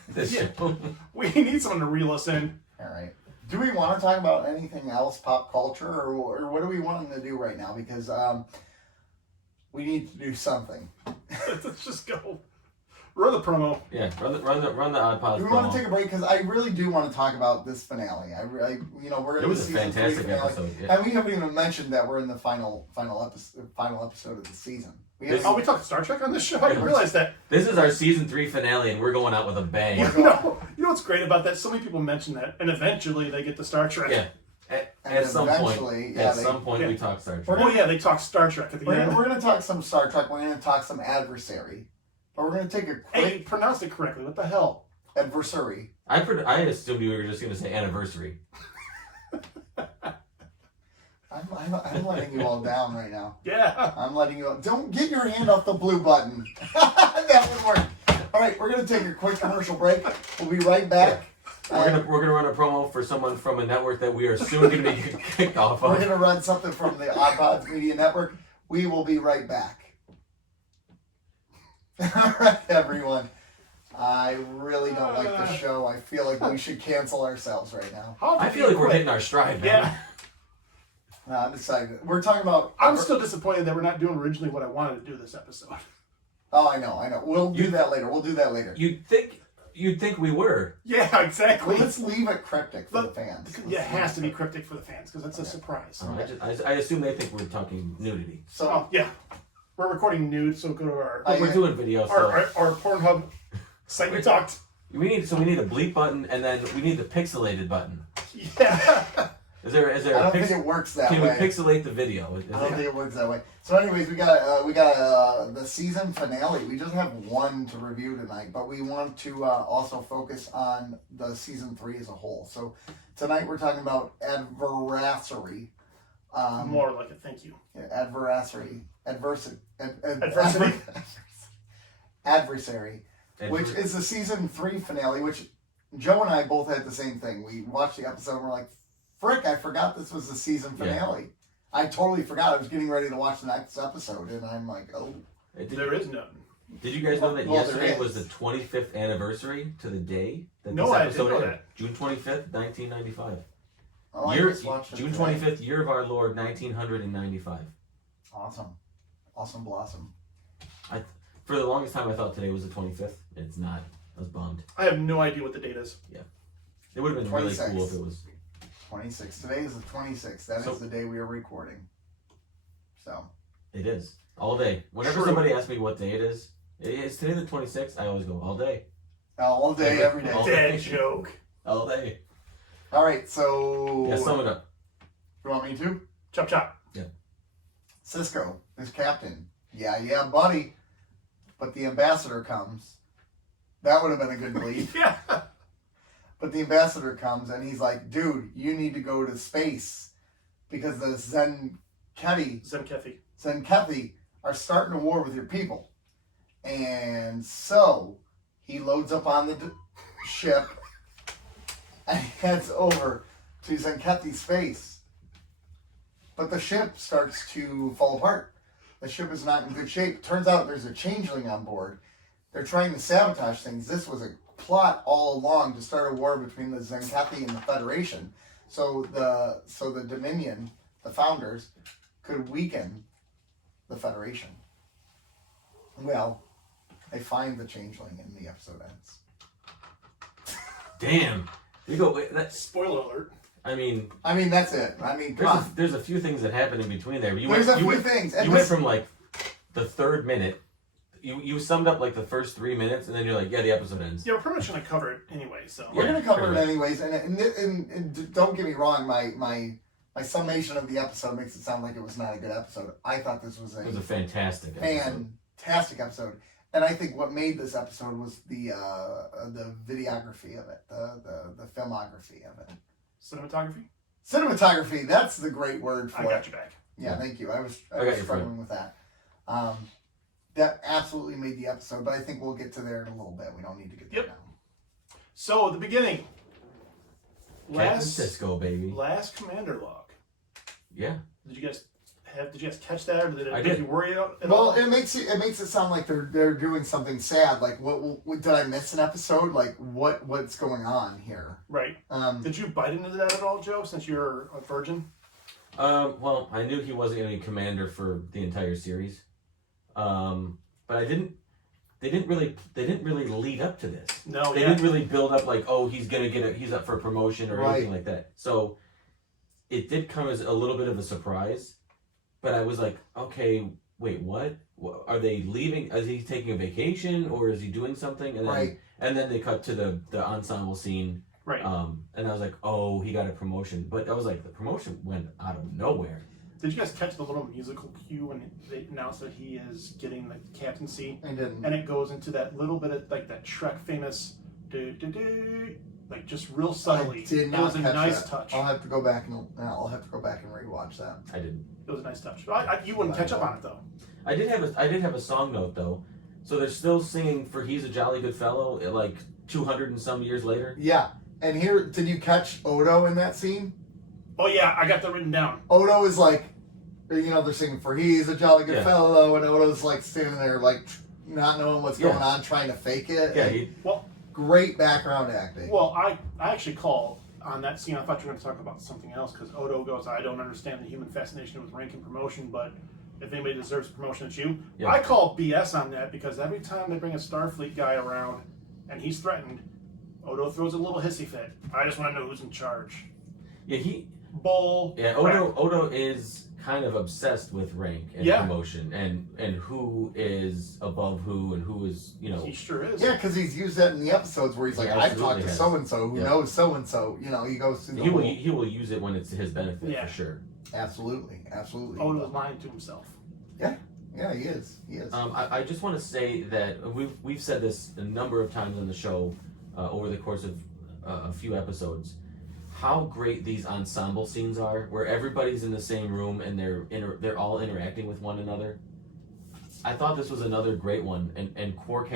this show? We need someone to reel us in. All right. Do we want to talk about anything else, pop culture, or what do we want to do right now? Because we need to do something. Let's just go. Run the promo. Yeah, run the odd pause. Do we want to take a break? Because I really do want to talk about this finale. We're in the season 3 finale, episode. Yeah. And we haven't even mentioned that we're in the final episode of the season. We talked Star Trek on this show? I didn't realize that. This is our season 3 finale, and we're going out with a bang. You know what's great about that? So many people mention that, and eventually they get to Star Trek. Yeah. At some point, we talk Star Trek. They talk Star Trek at the end. We're going to talk some Star Trek. We're going to talk some Adversary. But we're going to take a quick... Hey, pronounced it correctly. What the hell? Adversary. I assumed you were just going to say anniversary. I'm letting you all down right now. Yeah. I'm letting you all... Don't get your hand off the blue button. That would work. All right, we're going to take a quick commercial break. We'll be right back We're gonna run a promo for someone from a network that we are soon gonna be kicked off We're of. going to run something from the Odd Pods Media Network. We will be right back. All right, everyone. I really don't like this show. I feel like we should cancel ourselves right now. I feel like we're hitting our stride, man. Yeah. I'm excited. We're talking about... I'm still disappointed that we're not doing originally what I wanted to do this episode. Oh, I know. We'll do that later. You'd think we were. Yeah, exactly. Well, let's leave it cryptic for the fans. Yeah, it has to be cryptic for the fans because it's a surprise. I assume they think we're talking nudity. So, Oh, yeah. We're recording nude, so go to our But we're doing video, so our Pornhub site we talked. we need a bleep button, and then we need the pixelated button. Yeah. Is there I don't think it works that Can way. we pixelate the video? I don't think it works that way. So, anyways, we got the season finale. We just have one to review tonight, but we want to also focus on the season 3 as a whole. So, tonight we're talking about Adversary. More like it, thank you. Adversary, which is the season 3 finale. Which Joe and I both had the same thing. We watched the episode and we're like, "Frick! I forgot this was the season finale." Yeah. I totally forgot. I was getting ready to watch the next episode, and I'm like, "Oh, there is none." Did you guys know that yesterday was the 25th anniversary to the day that this episode aired? That. June 25th, 1995. Oh, June 25th, year of our Lord, 1995. Awesome blossom. For the longest time, I thought today was the 25th. It's not. I was bummed. I have no idea what the date is. Yeah. It would have been 26. Really cool if it was. 26. Today is the 26th. That is the day we are recording. So. It is. All day. Whenever somebody asks me what day it is today the 26th, I always go, all day. All day, every day. Dead joke. All day. All right, so... Yeah, sum it up. You want me to? Chop, chop. Yeah. Cisco is captain. Yeah, buddy. But the ambassador comes. That would have been a good lead. Yeah. But the ambassador comes and he's like, dude, you need to go to space because the Zenkethi are starting a war with your people. And so he loads up on the ship and heads over to Zenkethi space. But the ship starts to fall apart. The ship is not in good shape. Turns out there's a changeling on board. They're trying to sabotage things. This was a plot all along to start a war between the Zenkethi and the Federation. So the Dominion, the founders, could weaken the Federation. Well, they find the changeling and the episode ends. Damn. You go. Spoiler alert. I mean that's it. There's a few things that happen in between there. There's a few things. You went from like the third minute. You summed up like the first 3 minutes, and then you're like, yeah, the episode ends. Yeah, we're pretty much going to cover it anyway. So we're going to cover it anyways, and don't get me wrong, my summation of the episode makes it sound like it was not a good episode. I thought this was a fantastic episode, and I think what made this episode was the videography of it, the filmography of it. Cinematography. That's the great word for it. I got you back. Yeah, thank you. I was struggling with that. That absolutely made the episode, but I think we'll get to there in a little bit. We don't need to get there now. So, the beginning. Captain Cisco, baby. Last commander log. Yeah. Did you guys catch that, or did it make you worry at all? Well, it makes it sound like they're doing something sad. Like, what did I miss an episode? Like, what's going on here? Right. Did you bite into that at all, Joe? Since you're a virgin. Well, I knew he wasn't going to be commander for the entire series. But I didn't. They didn't really lead up to this. No, they didn't really build up like, oh, he's up for a promotion or anything like that. So it did come as a little bit of a surprise. But I was like, okay, wait, what? Are they leaving? Is he taking a vacation or is he doing something? And then they cut to the ensemble scene. Right. And I was like, oh, he got a promotion. But I was like, the promotion went out of nowhere. Did you guys catch the little musical cue when they announced that he is getting the captaincy? I didn't. And it goes into that little bit of like that Shrek famous like just real subtly. I did not. It was a nice that. touch. I'll have to go back and rewatch that. I didn't. It was a nice touch. You wouldn't catch up on it though. I did have a song note though. So they're still singing for "He's a Jolly Good Fellow" like 200 and some years later. Yeah. And here, did you catch Odo in that scene? Oh yeah, I got that written down. Odo is like, they're singing for he's a jolly good Yeah. fellow, and Odo's like standing there like not knowing what's going on, trying to fake it. Yeah, Great background acting. Well, I actually called on that scene. I thought you were going to talk about something else because Odo goes, I don't understand the human fascination with rank and promotion, but if anybody deserves promotion, it's you. Yeah. I call BS on that because every time they bring a Starfleet guy around and he's threatened, Odo throws a little hissy fit. I just want to know who's in charge. Yeah, Bull. Yeah, Odo is kind of obsessed with rank and promotion and who is above who and who is, He sure is. Yeah, because he's used that in the episodes where he's like, I've talked to so-and-so who knows so-and-so. He goes through the whole... He will use it when it's to his benefit, for sure. Absolutely. Odo is lying to himself. Yeah, he is. I just want to say that we've said this a number of times on the show over the course of a few episodes, how great these ensemble scenes are, where everybody's in the same room and they're all interacting with one another. I thought this was another great one, and Quark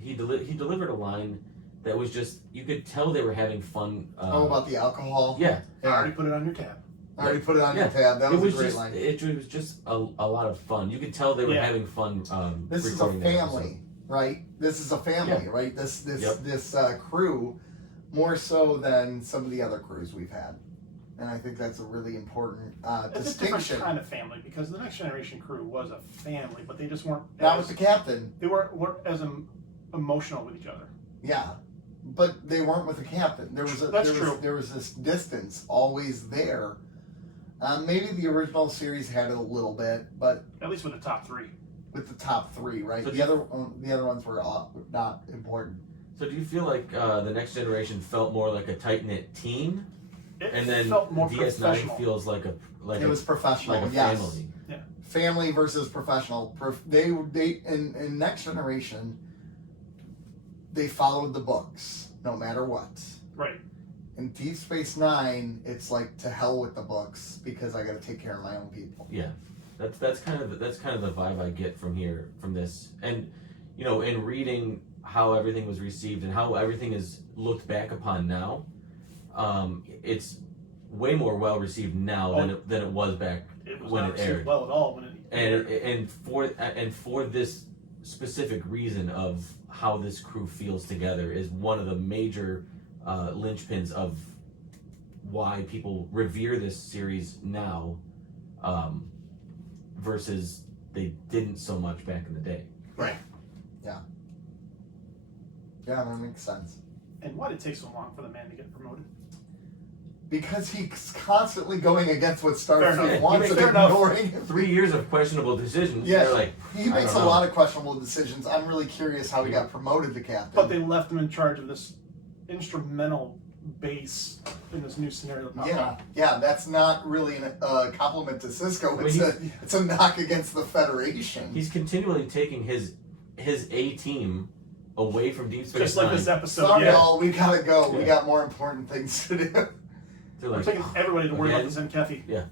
he delivered a line that was just, you could tell they were having fun. About the alcohol? Yeah. I already put it on your tab. Your tab. That was a great line. It was just a lot of fun. You could tell they were having fun. This is a family, right? This is a family, right? This crew, more so than some of the other crews we've had, and I think that's a really important It's distinction. a different kind of family because the Next Generation crew was a family, but they just weren't. Not with the captain. They weren't as emotional with each other. Yeah, but they weren't with the captain. There was this distance always there. Maybe the original series had it a little bit, but at least with the top three. With the top three, right? So the other ones were not important. So do you feel like the Next Generation felt more like a tight knit team, and then felt more DS9 feels like it was professional, like a family. Yeah, family versus professional. They in Next Generation, they followed the books no matter what. Right. In Deep Space Nine, it's like to hell with the books because I got to take care of my own people. Yeah, that's kind of the vibe I get from this, and in reading how everything was received and how everything is looked back upon now, it's way more well received now than it was back when it aired. Well at all when it aired. And for this specific reason of how this crew feels together is one of the major linchpins of why people revere this series now, versus they didn't so much back in the day. Right. Yeah. Yeah, that makes sense. And why did it take so long for the man to get promoted? Because he's constantly going against what Starfleet wants and enough. ignoring him. 3 years of questionable decisions. Yeah, he makes a lot of questionable decisions. I'm really curious how he got promoted to captain. But they left him in charge of this instrumental base in this new scenario. Yeah, that's not really a compliment to Cisco. It's a knock against the Federation. He's continually taking his A team away from Deep Space Just like Nine. this episode. Sorry, y'all, we gotta go. Yeah. We got more important things to do. We're taking everybody to worry about the Zenkefi. Yeah.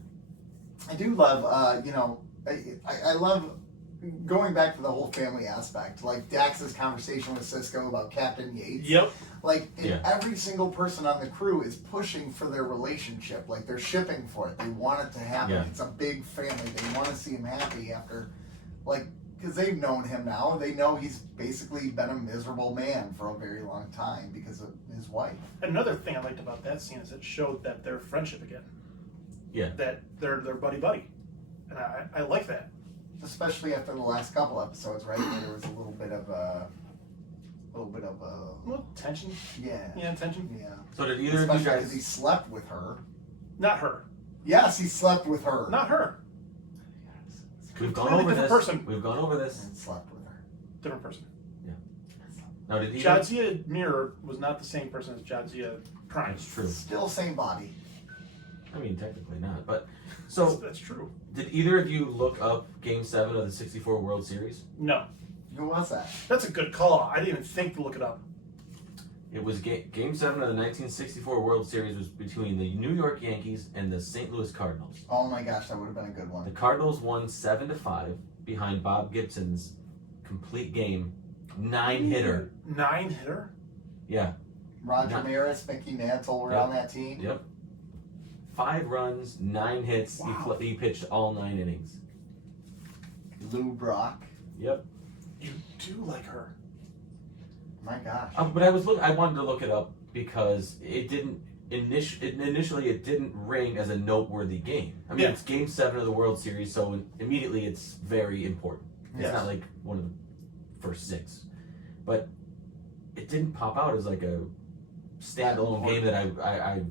I do love, I love going back to the whole family aspect. Like Dax's conversation with Cisco about Captain Yates. Yep. Like, every single person on the crew is pushing for their relationship. Like, they're shipping for it. They want it to happen. Yeah. It's a big family. They want to see him happy after, because they've known him now. They know he's basically been a miserable man for a very long time because of his wife. Another thing I liked about that scene is it showed that they're friendship again. Yeah. That they're buddy. And I like that. Especially after the last couple episodes, right? Where there was a little bit of tension. Yeah, tension. Yeah. So did either of you guys? Because he slept with her. Not her. Yes, he slept with her. Not her. We've gone over this. Person. We've gone over this. And slept with her. Different person. Yeah. Now did Jadzia Mirror was not the same person as Jadzia Prime. That's true. Still same body. I mean, technically not, but so that's true. Did either of you look up Game 7 of the '64 World Series? No. Who was that? That's a good call. I didn't even think to look it up. It was Game 7 of the 1964 World Series was between the New York Yankees and the St. Louis Cardinals. Oh my gosh, that would have been a good one. The Cardinals won 7-5 behind Bob Gibson's complete game 9-hitter. 9-hitter? Yeah. Roger Maris, Mickey Mantle were on that team. Yep. 5 runs, 9 hits. Wow. He pitched all 9 innings. Lou Brock. Yep. You do like her. My gosh. But I wanted to look it up because it didn't initially it didn't ring as a noteworthy game. I mean, it's Game 7 of the World Series, so immediately it's very important. It's not like one of the first 6, but it didn't pop out as like a standalone game that I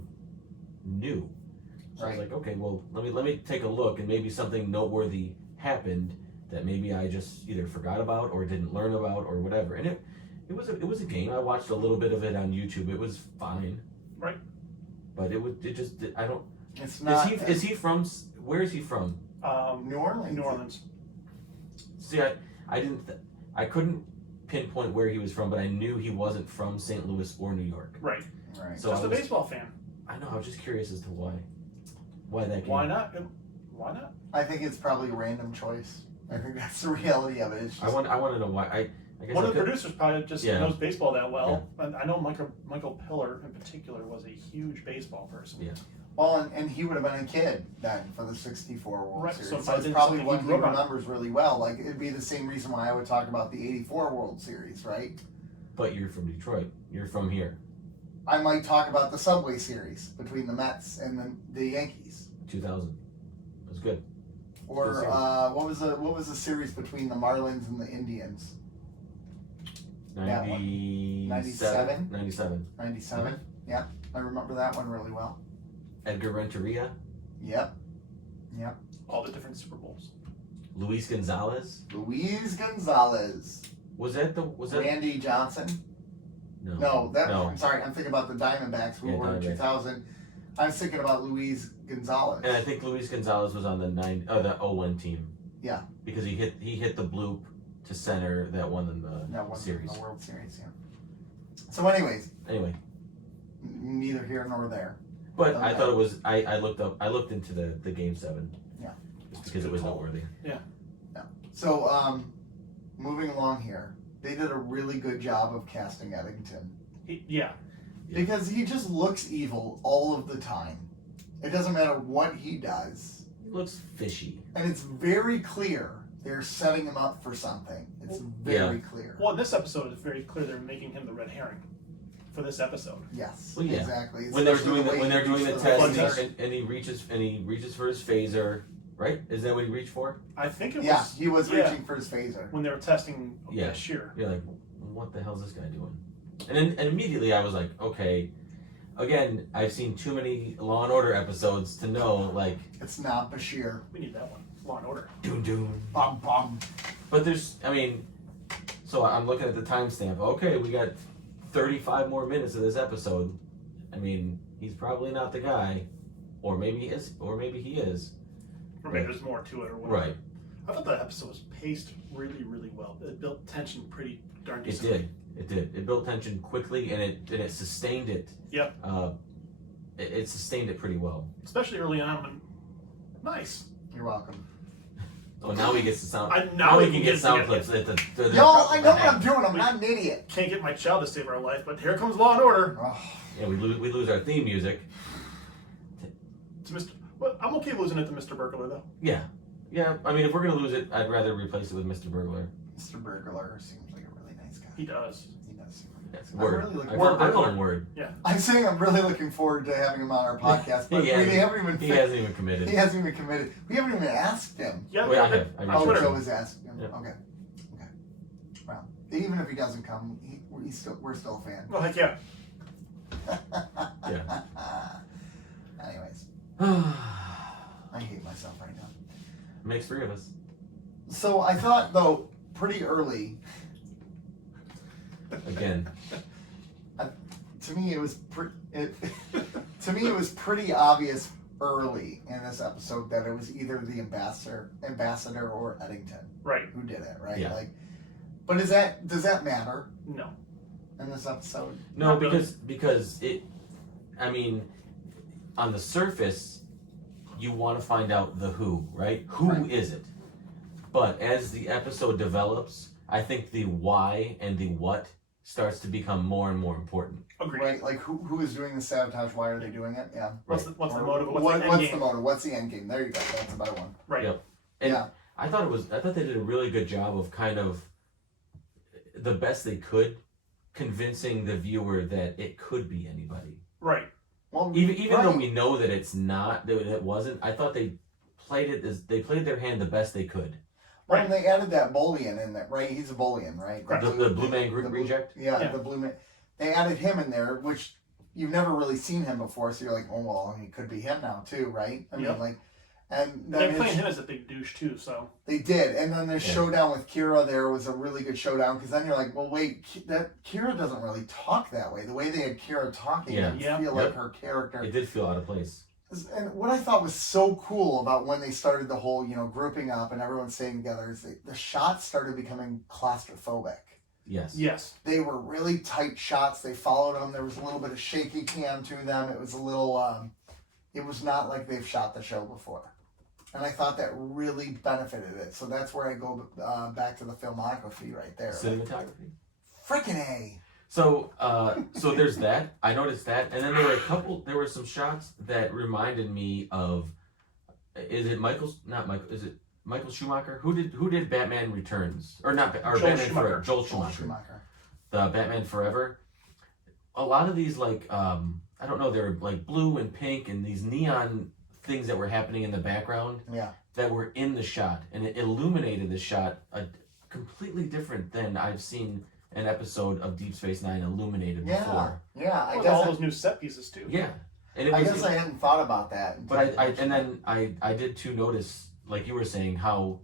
knew. So I was like, okay, well, let me take a look, and maybe something noteworthy happened that maybe I just either forgot about or didn't learn about or whatever. And it was a game. I watched a little bit of it on YouTube. It was fine. Right. But I don't. It's not. Is he from? Where is he from? New Orleans? New Orleans. See, I couldn't pinpoint where he was from, but I knew he wasn't from St. Louis or New York. Right. Right. So Just a baseball fan. I know. I was just curious as to why that game. Why not? Why not? I think it's probably a random choice. I think that's the reality of it. It's just, I want to know why. I guess One of the producers probably just Yeah. knows baseball that well. And I know Michael Pillar in particular was a huge baseball person. Yeah. well, and he would have been a kid then for the '64 World Right, Series. so So, if I it's did probably something what he he grew up on. remembers really well. Like it'd be the same reason why I would talk about the '84 World Series, right? But you're from Detroit. You're from here. I might talk about the Subway Series between the Mets and the Yankees, 2000. It was good. or Good series. what was the series between the Marlins and the Indians? That one. 97. 97. Yeah, I remember that one really well. Edgar Renteria. Yep. All the different Super Bowls. Luis Gonzalez. Luis Gonzalez. Was that Randy Johnson. No. No, I'm sorry. I'm thinking about the Diamondbacks who Yeah, were in Diamondbacks. 2000. I was thinking about Luis Gonzalez. And I think Luis Gonzalez was on the 01 team. Yeah. Because he hit the bloop to center that won them that the one series. in the World Series. Yeah. So, anyways, Anyway, neither here nor there. but Okay. I thought it was. I looked into the Game 7. Yeah. Just because it was noteworthy. So, moving along here, they did a really good job of casting Eddington Yeah. because he just looks evil all of the time. It doesn't matter what he does. It looks fishy. And it's very clear they're setting him up for something. It's very clear. Well, in this episode, it's very clear they're making him the red herring for this episode. Yes, Well, yeah. exactly. When they're Especially doing way when they're he doing the reaches for the test test. and he reaches for his phaser, right? Is that what he reached for? I think it Yeah, was he was reaching for his phaser. when they were testing Yeah. Shearer. You're like, what the hell's this guy doing? And immediately I was like, okay. Again, I've seen too many Law and Order episodes to know, like, It's not Bashir. We need that one. Law and Order. doom doom. Bum bum. But so I'm looking at the timestamp. Okay, we got 35 more minutes of this episode. I mean, he's probably not the guy, or maybe he is, or maybe he is. Or maybe there's more to it or whatever. Right. I thought that episode was paced really, really well. It built tension pretty darn It decently. did. It built tension quickly, and it sustained it. Yep. It sustained it pretty well. Especially early on when nice. You're welcome. Oh, now we get the sound. Now we we can can get get sound to clips. Y'all, I know what I'm doing. I'm not an idiot. Can't get my child to save our life, but here comes Law and Order. Oh, Yeah, we lose our theme music. To Mr. Well, I'm okay losing it to Mr. Burglar though. Yeah. I mean, if we're gonna lose it, I'd rather replace it with Mr. Burglar. Mr. Burglar seems like a really nice guy. He does. He does seem like a nice guy. Word. I'm really looking I forward call him Word. I'm saying I'm really looking forward to having him on our podcast, but He we hasn't- haven't even He hasn't even committed. he hasn't even committed. We haven't even asked him. Yeah. Well, I have. I on reached Twitter. out to Joe has asked him. Yeah. Okay. Well, even if he doesn't come, we're still a fan. Oh heck yeah. Yeah. Anyways, I hate myself right now. Makes 3 of us. So I thought though pretty early. Again. To me, it was pretty obvious early in this episode that it was either the ambassador or Eddington Right. who did it, right? Yeah. But does that matter No. in this episode? No, Not really. because it. I mean, on the surface, you want to find out the who, right? Who is Right. it? But as the episode develops, I think the why and the what starts to become more and more important. Agreed. Right, like who is doing the sabotage? Why are they doing it? Yeah. What's the motive? What's the end What's game? the motive? What's the end game? There you go. That's a better one. Right. Yep. And Yeah. I thought they did a really good job of kind of the best they could, convincing the viewer that it could be anybody. Right. Well, Even right. though we know that it's not, that it wasn't. I thought they played their hand the best they could. Right, and they added that Bolian in there, right? He's a Bolian, right? Correct. The Blue Man Group the blue- reject. Yeah, the Blue Man. They added him in there, which you've never really seen him before, so you're like, oh well, he could be him now too, right? I mean, Yep. like, and They're then playing him as a big douche too, so. they did, and then the showdown with Kira there was a really good showdown because then you're like, well, wait, that Kira doesn't really talk that way. The way they had Kira talking, Yeah. didn't Yeah. feel like her character. It did feel out of place. And what I thought was so cool about when they started the whole, grouping up and everyone staying together is the shots started becoming claustrophobic. Yes. Yes. They were really tight shots. They followed them. There was a little bit of shaky cam to them. It was a little, it was not like they've shot the show before. And I thought that really benefited it. So that's where I go back to the filmography right there. Cinematography. Frickin' A. So there's that. I noticed that, and then there were some shots that reminded me of, is it Michael Schumacher? Who did Batman Returns? Or not, or Joel Batman Schumacher. Forever. Joel Schumacher. The Batman Forever. A lot of these, like, I don't know, they were like blue and pink and these neon things that were happening in the background Yeah. that were in the shot, and it illuminated the shot completely different than I've seen an episode of Deep Space Nine illuminated before. Yeah. I With guess all those new set pieces too. Yeah. And I guess I hadn't thought about that. But I did notice, like you were saying, how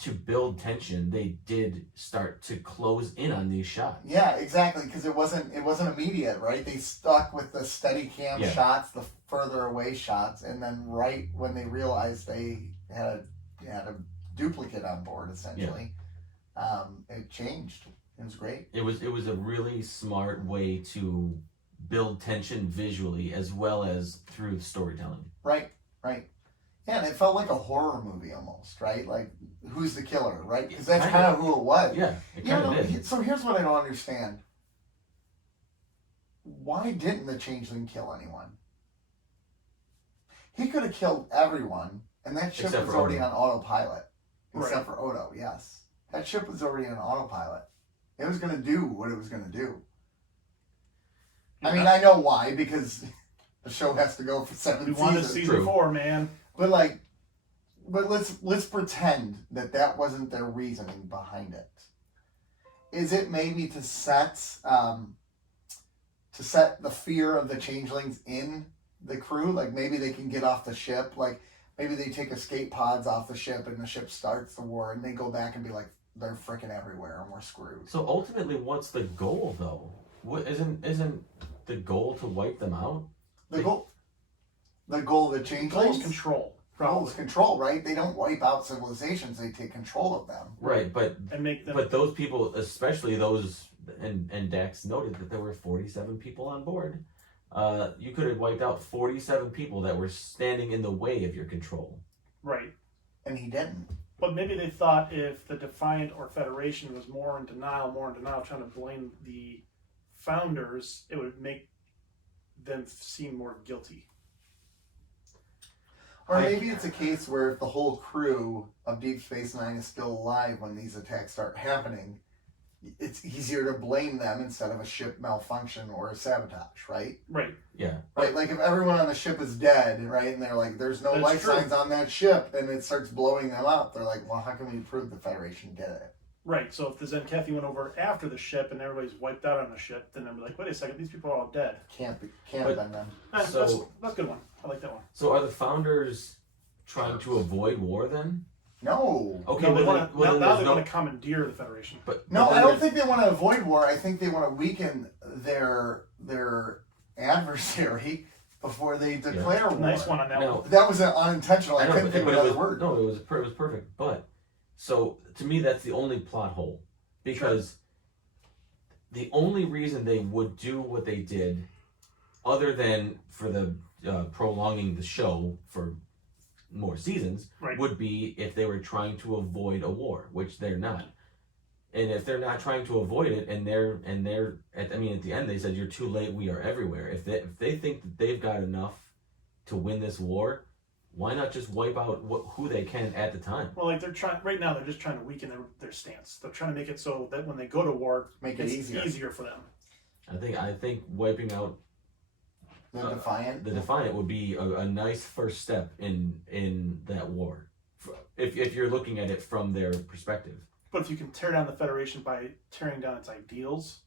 to build tension, they did start to close in on these shots. Yeah, exactly, because it wasn't immediate, right? They stuck with the steady cam shots, the further away shots, and then right when they realized they had a duplicate on board, essentially, it changed. It was great. It was a really smart way to build tension visually as well as through storytelling. Right. Yeah, and it felt like a horror movie almost, right? Like, who's the killer, right? Because that's kind of who it was. Yeah, it kind of did. So here's what I don't understand. Why didn't the changeling kill anyone? He could have killed everyone, and that ship Except was for already Odo. on autopilot. Except Right. for Odo, yes. That ship was already on autopilot. It was going to do what it was going to do. I mean, I know why, because the show has to go for 7 We seasons. wanted season 4, man. But let's pretend that wasn't their reasoning behind it. Is it maybe to set the fear of the changelings in the crew? Like maybe they can get off the ship. Like maybe they take escape pods off the ship and the ship starts the war and they go back and be like, they're freaking everywhere and we're screwed. So ultimately, what's the goal though? What isn't the goal to wipe them out? The goal of the Goal changelings. is control. Goal Probably. is control, right? They don't wipe out civilizations; they take control of them. Right, but And make them. But those people, especially those, and Dax noted that there were 47 people on board. You could have wiped out 47 people that were standing in the way of your control. Right. And he didn't. But maybe they thought if the Defiant or Federation was more in denial, trying to blame the founders, it would make them seem more guilty. Or maybe it's a case where if the whole crew of Deep Space Nine is still alive when these attacks start happening, it's easier to blame them instead of a ship malfunction or a sabotage, right? Right. Yeah. Right, like if everyone on the ship is dead, right, and they're like, there's no That's life true. signs on that ship, and it starts blowing them up, they're like, well, how can we prove the Federation did it? Right. So if the Zenkethi went over after the ship and everybody's wiped out on the ship, then they'll be like, wait a second, these people are all dead. Can't have been them. That's a good one. I like that one. So are the founders trying to avoid war then? No. Okay, No, they well, wanna, then, well, then now there's they no. want to commandeer the Federation. No, then I don't there's- think they want to avoid war. I think they want to weaken their adversary before they declare war. Nice one on that No. one. That was unintentional. I I know, couldn't but, think but of it another was word. no, it was perfect. But so to me, that's the only plot hole because the only reason they would do what they did, other than for the prolonging the show for more seasons, Right. would be if they were trying to avoid a war, which they're not. And if they're not trying to avoid it, and they're at the end they said, "You're too late. We are everywhere." If they think that they've got enough to win this war, why not just wipe out who they can at the time? Well, like they're trying right now. They're just trying to weaken their stance. They're trying to make it so that when they go to war, Make it easier for them. I think wiping out the Defiant. The Defiant would be a nice first step in that war, if you're looking at it from their perspective. But if you can tear down the Federation by tearing down its ideals,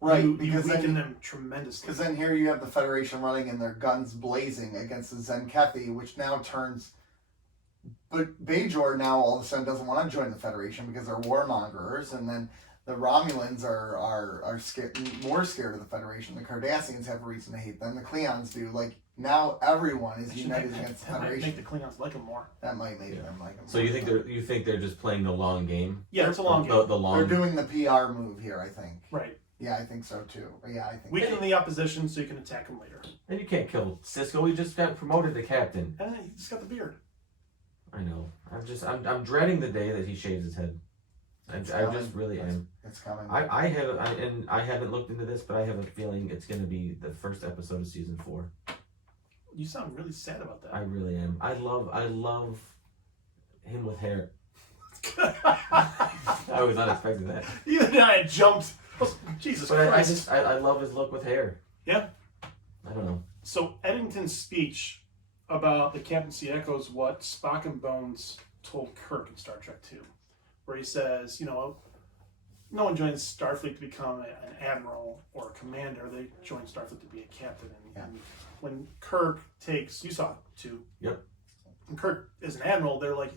right? you Because weaken them tremendously. Because then here you have the Federation running and their guns blazing against the Zenkethi, which now turns. But Bajor now all of a sudden doesn't want to join the Federation because they're warmongers, and then the Romulans are scared, more scared of the Federation. The Cardassians have a reason to hate them. The Klingons do. Like now, everyone is united against the That might Federation. make the Klingons like them more. That might make them like them. So you think they're just playing the long game? Yeah, it's a long game. The long. They're doing the PR move here, I think. Right. Yeah, I think so too. Yeah, I think. Weaken the opposition so you can attack them later. And you can't kill Cisco. He just got promoted to captain. And then he just got the beard. I know. I'm dreading the day that he shaves his head. I just really am. It's coming. I haven't looked into this, but I have a feeling it's going to be the first episode of season 4. You sound really sad about that. I really am. I love him with hair. I was not expecting that. Even I had jumped. Jesus But Christ. I love his look with hair. Yeah. I don't know. So Eddington's speech about the captaincy echoes what Spock and Bones told Kirk in Star Trek 2, where he says, no one joins Starfleet to become an admiral or a commander. They join Starfleet to be a captain. And when Kirk takes, you saw it too. Yep. When Kirk is an admiral, they're like,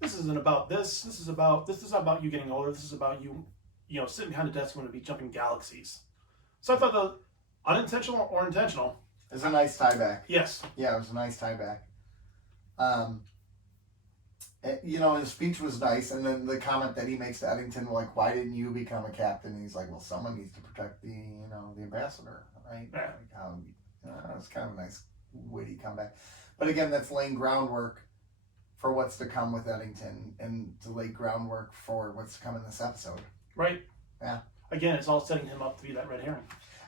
this isn't about this. This is not about you getting older. This is about you, sitting behind a desk when to be jumping galaxies. So I thought the unintentional or intentional. It's a nice tie back. Yes. Yeah, it was a nice tie back. His speech was nice, and then the comment that he makes to Eddington, like, "Why didn't you become a captain?" And he's like, "Well, someone needs to protect the ambassador, right?" Yeah. It's kind of a nice, witty comeback. But again, that's laying groundwork for what's to come with Eddington, and to lay groundwork for what's to come in this episode. Right. Yeah. Again, it's all setting him up to be that red herring.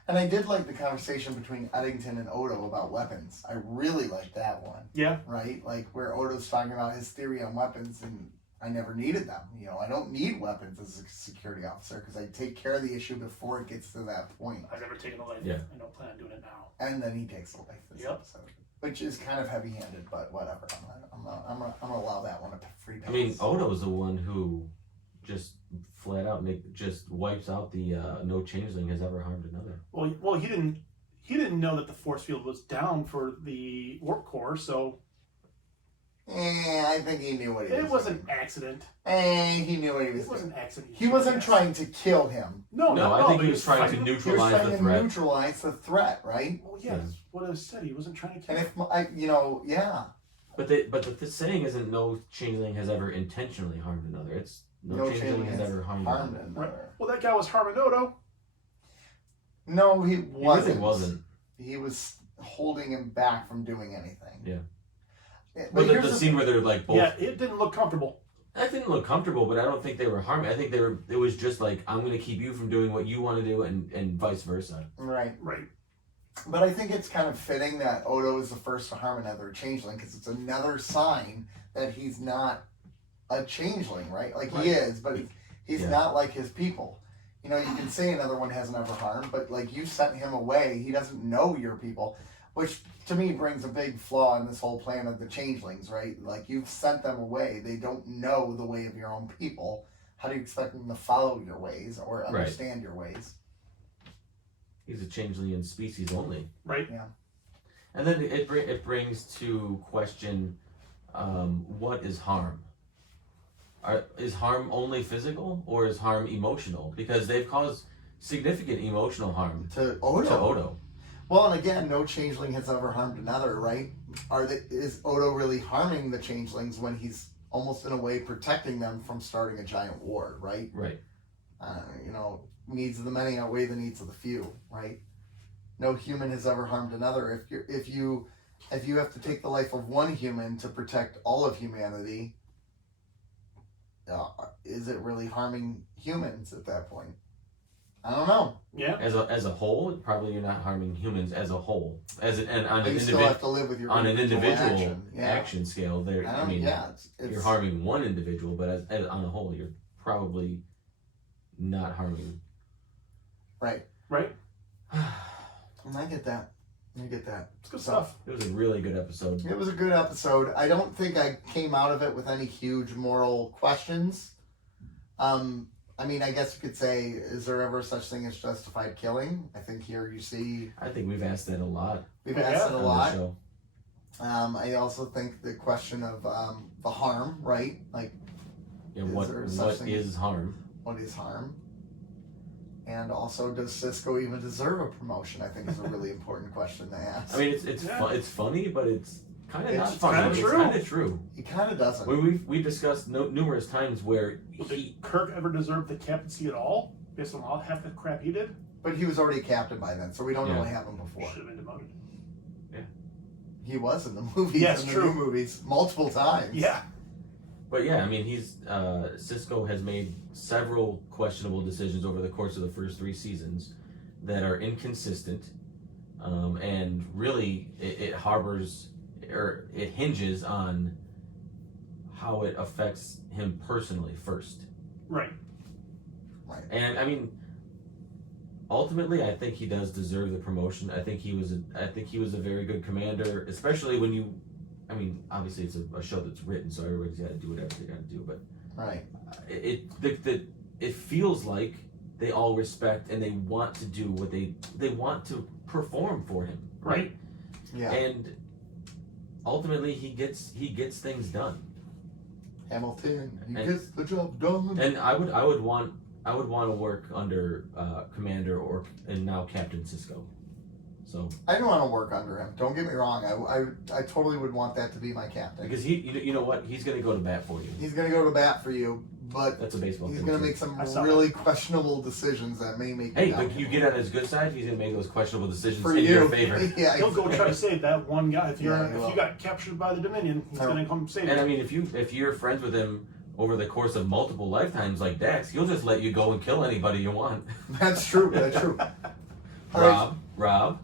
And I did like the conversation between Eddington and Odo about weapons. I really liked that one. Yeah. Right? Like where Odo's talking about his theory on weapons, and I never needed them. I don't need weapons as a security officer because I take care of the issue before it gets to that point. I've never taken a life. Yeah. I don't plan on doing it now. And then he takes a life this episode, which is kind of heavy-handed, but whatever. I'm gonna allow that one a free pass. I mean, Odo's the one who just flat out just wipes out the no changeling has ever harmed another. Well, he didn't know that the force field was down for the warp core, so. I think he knew what he was. It was an accident. He knew what he was doing. It was an accident. He wasn't trying to kill him. No, I think he was trying to He was neutralize trying the to threat. neutralize the threat, right? Well, yeah, that's what I said. He wasn't trying to kill And him. yeah. But the saying isn't no changeling has ever intentionally harmed another. It's no changeling has ever harmed another. Right. Well, that guy was harming Odo. No, he wasn't. He really wasn't. He was holding him back from doing anything. Yeah. But But the scene where they're like both. Yeah, it didn't look comfortable. That didn't look comfortable, but I don't think they were harming. I think it was just like, I'm going to keep you from doing what you want to do, and vice versa. Right. Right. But I think it's kind of fitting that Odo is the first to harm another changeling, because it's another sign that he's not a changeling, right? Like he is, but he's not like his people. You can say another one hasn't ever harmed, but like you sent him away, he doesn't know your people, which to me brings a big flaw in this whole plan of the changelings, right? Like you've sent them away, they don't know the way of your own people. How do you expect them to follow your ways or understand your ways? He's a changeling in species only. Right. Yeah. And then it brings to question, what is harm? Is harm only physical, or is harm emotional? Because they've caused significant emotional harm To Odo. Odo. Well, and again, no changeling has ever harmed another, right? Is Odo really harming the changelings when he's almost in a way protecting them from starting a giant war, right? Right. Needs of the many outweigh the needs of the few, right? No human has ever harmed another. If you have to take the life of one human to protect all of humanity, is it really harming humans at that point? I don't know. Yeah. As a whole, probably you're not harming humans as a whole. And on But an you still have to live with your on an individual action. Yeah. action scale, there. I mean, it's you're harming one individual, but as on a whole, you're probably not harming. Right. And I get that. It's good stuff. It was a really good episode. It was a good episode. I don't think I came out of it with any huge moral questions. I mean, I guess you could say, is there ever such thing as justified killing? I think here you see... I think we've asked that a lot. We've asked it a lot. Show. I also think the question of the harm, right? Like, Yeah, what is harm? What is harm? And also, does Cisco even deserve a promotion? I think is a really important question to ask. I mean, it's funny, but it's kind of not It's funny. kinda It's true. kind of true. He kind of doesn't. We've discussed numerous times where Did Kirk ever deserve the captaincy at all, based on all half the crap he did? But he was already a captain by then, so we don't know Yeah. what happened before. Should have been demoted. He was in the movies, Yeah, it's in the true. new movies, multiple times. Yeah. But yeah, I mean, Cisco has made several questionable decisions over the course of the first 3 seasons that are inconsistent, and really it harbors, or it hinges on how it affects him personally first. Right. And I mean, ultimately, I think he does deserve the promotion. I think he was a very good commander, especially when you. I mean, obviously it's a show that's written, so everybody's got to do whatever they got to do. But Right. it feels like they all respect and they want to do what they want to perform for him, right? Yeah. And ultimately, he gets things done. Hamilton, he And- gets the job done. And I would want to work under Commander and now Captain Cisco. So I don't want to work under him. Don't get me wrong. I totally would want that to be my captain. because you know what, he's gonna go to bat for you. He's going to go to bat for you, but That's a baseball he's thing. going to too. make some I saw really questionable decisions that may make Hey, you but you get on his good side, he's gonna make those questionable decisions for in you. your favor. Yeah, He'll go try to save that one guy. If Yeah, he if will. you got captured by the Dominion, he's gonna come save And I you. mean, if you're friends with him over the course of multiple lifetimes like Dax, he'll just let you go and kill anybody you want. That's true. That's true. All right. Rob.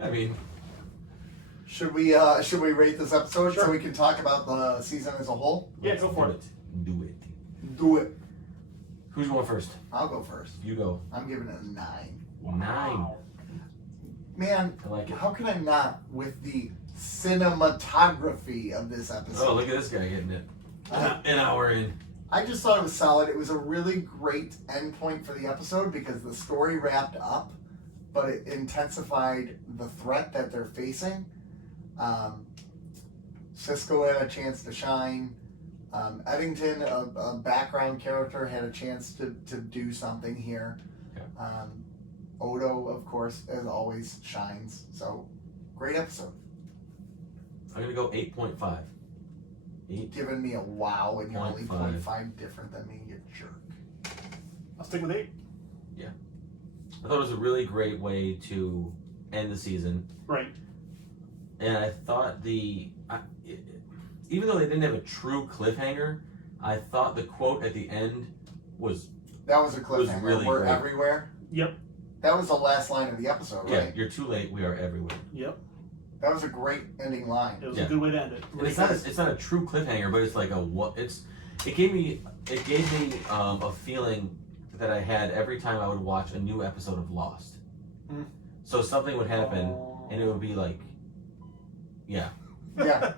I mean, Should we rate this episode Sure. so we can talk about the season as a whole? Yeah, go for it. Do it. Do it. Who's going first? I'll go first. You go. I'm giving it a 9. 9. Wow. Man, I like it. how can I not with the cinematography of this episode? Oh, look at this guy getting it. An hour in. I just thought it was solid. It was a really great endpoint for the episode because the story wrapped up, but it intensified the threat that they're facing. Cisco had a chance to shine. Eddington, a background character, had a chance to do something here. Yeah. Odo, of course, as always, shines. So, great episode. I'm gonna go 8.5. 8. Giving me a wow, and you're only 0.5. 0.5 different than me, you jerk. I'll stick with 8. I thought it was a really great way to end the season. Right. And I thought even though they didn't have a true cliffhanger, I thought the quote at the end was That was a cliffhanger. really We're great. everywhere. Yep. That was the last line of the episode, yeah, right? you're too late, we are everywhere. Yep. That was a great ending line. It was Yeah. a good way to end it. And it's not a true cliffhanger, but it's like it gave me a feeling that I had every time I would watch a new episode of Lost. Mm. So something would happen and it would be like, yeah, Yeah.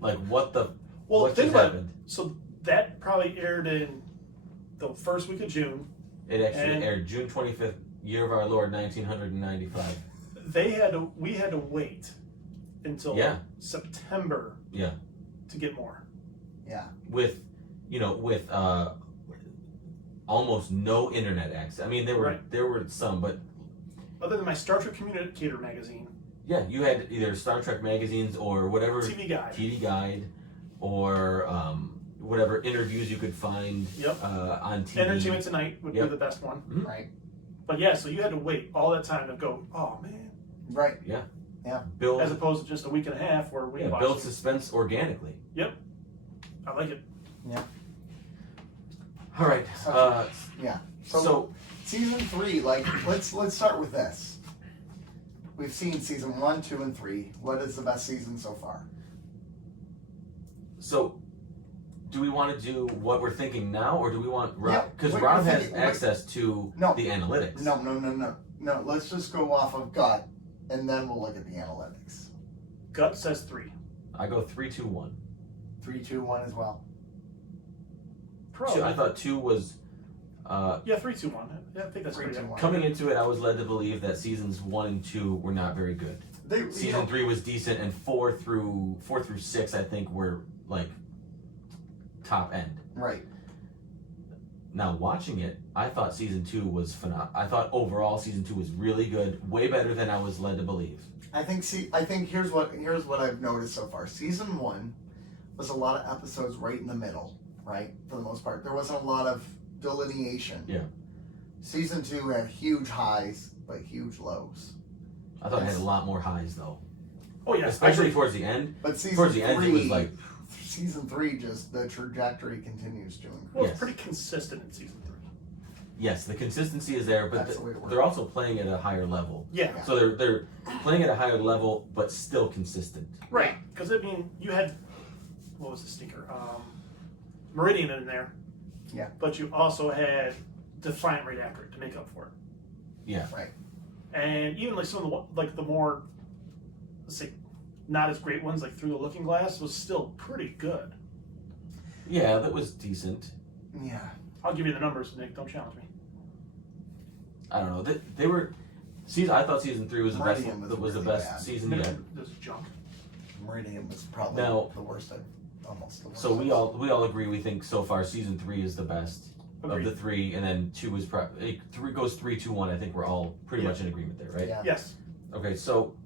like what Well, what think just about it. happened? So that probably aired in the first week of June. It actually And- aired June 25th, year of our Lord, 1995. We had to wait until Yeah. September Yeah. to get more. Yeah. With almost no internet access. I mean, there were some, but Other than my Star Trek Communicator magazine, yeah, you had either Star Trek magazines or whatever TV Guide. TV Guide, or whatever interviews you could find Yep. on TV. Entertainment Tonight would Yep. be the best one. Mhm. Right. But yeah, so you had to wait all that time to go, oh man. Right. Build, As opposed to just a week and a half where we watched build it. suspense organically. I like it. All right. Yeah. So season 3, like let's start with this. We've seen season 1, 2, and 3. What is the best season so far? So, do we want to do what we're thinking now, or do we want Rob? Yeah, Because we're Rob has thinking- access to No. the analytics. No. Let's just go off of gut, and then we'll look at the analytics. Gut says 3. I go 3, 2, 1. 3, 2, 1 as well. Pro. I thought 2 was. Yeah, 3, 2, 1. Yeah, I think that's 3, pretty 2, good. 1. Coming into it, I was led to believe that seasons 1 and 2 were not very good. Season 3 was decent, and 4 through 6, I think, were like top end. Right. Now watching it, I thought season 2 was phenomenal. I thought overall season 2 was really good, way better than I was led to believe. I think here's what I've noticed so far. Season 1 was a lot of episodes right in the middle, right? For the most part, there wasn't a lot of delineation. Yeah. Season 2 had huge highs but huge lows. I thought it had a lot more highs though, Oh, yeah. especially towards the end. But season Towards the 3, end, it was like season 3, just the trajectory continues to increase. Well, Yes. it's pretty consistent in season 3. yes, the consistency is there, but That's the way it works. they're also playing at a higher level. Yeah. So they're playing at a higher level, but still consistent. Right. Because, I mean, you had, what was the stinker? Meridian in there. Yeah. But you also had Defiant right after it to make up for it. Yeah. Right. And even like some of the more, let's say, not as great ones, like Through the Looking Glass, was still pretty good. Yeah, that was decent. Yeah. I'll give you the numbers, Nick. Don't challenge me. I don't know. They were. I thought season 3 was the best. Meridian was That was the really best bad. season yet. This is junk. Meridian was probably Now- the worst. Almost the worst. So we all agree. We think so far season 3 is the best Agreed. of the 3, and then 2 is probably 3 goes 3, 2, 1. I think we're all pretty much in agreement there, right? Yeah. Yes. Okay, so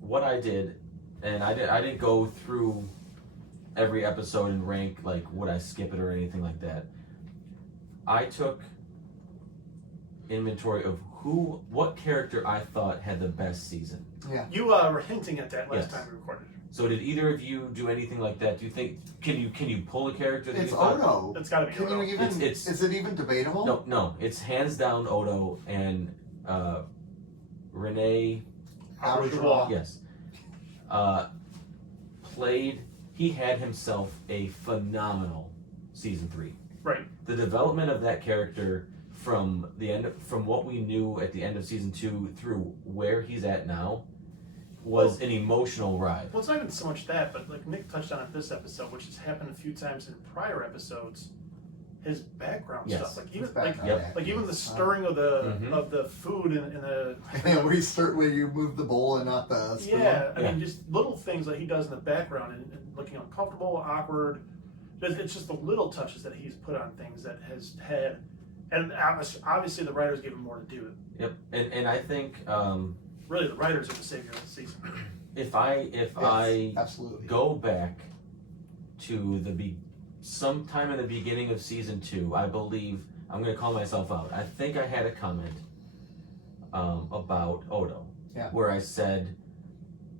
what I did, and I didn't go through every episode and rank like would I skip it or anything like that. I took inventory of what character I thought had the best season. Yeah. You were hinting at that last Yes. time we recorded. So did either of you do anything like that? Do you think can you pull a character that It's you thought? Odo. It's got to be. Can you Odo. even? It's- is it even debatable? No, it's hands down Odo and Renee. Auberjonois. Yes. He had himself a phenomenal season 3. Right. The development of that character from what we knew at the end of season 2 through where he's at now was an emotional ride. Well, it's not even so much that, but like Nick touched on it this episode, which has happened a few times in prior episodes. His background Yes. stuff, like even His background Yep. acting like even the is stirring of the Mhm. of the food in the where you move the bowl and not the spoon. yeah, I Yeah. mean just little things that he does in the background and looking uncomfortable, awkward. It's just the little touches that he's put on things that has had, and obviously the writers gave him more to do. Yep. And I think Really, the writers are the savior of the season. if I Yes, absolutely. go back to sometime in the beginning of season 2, I believe I'm going to call myself out. I think I had a comment about Odo, Yeah. where I said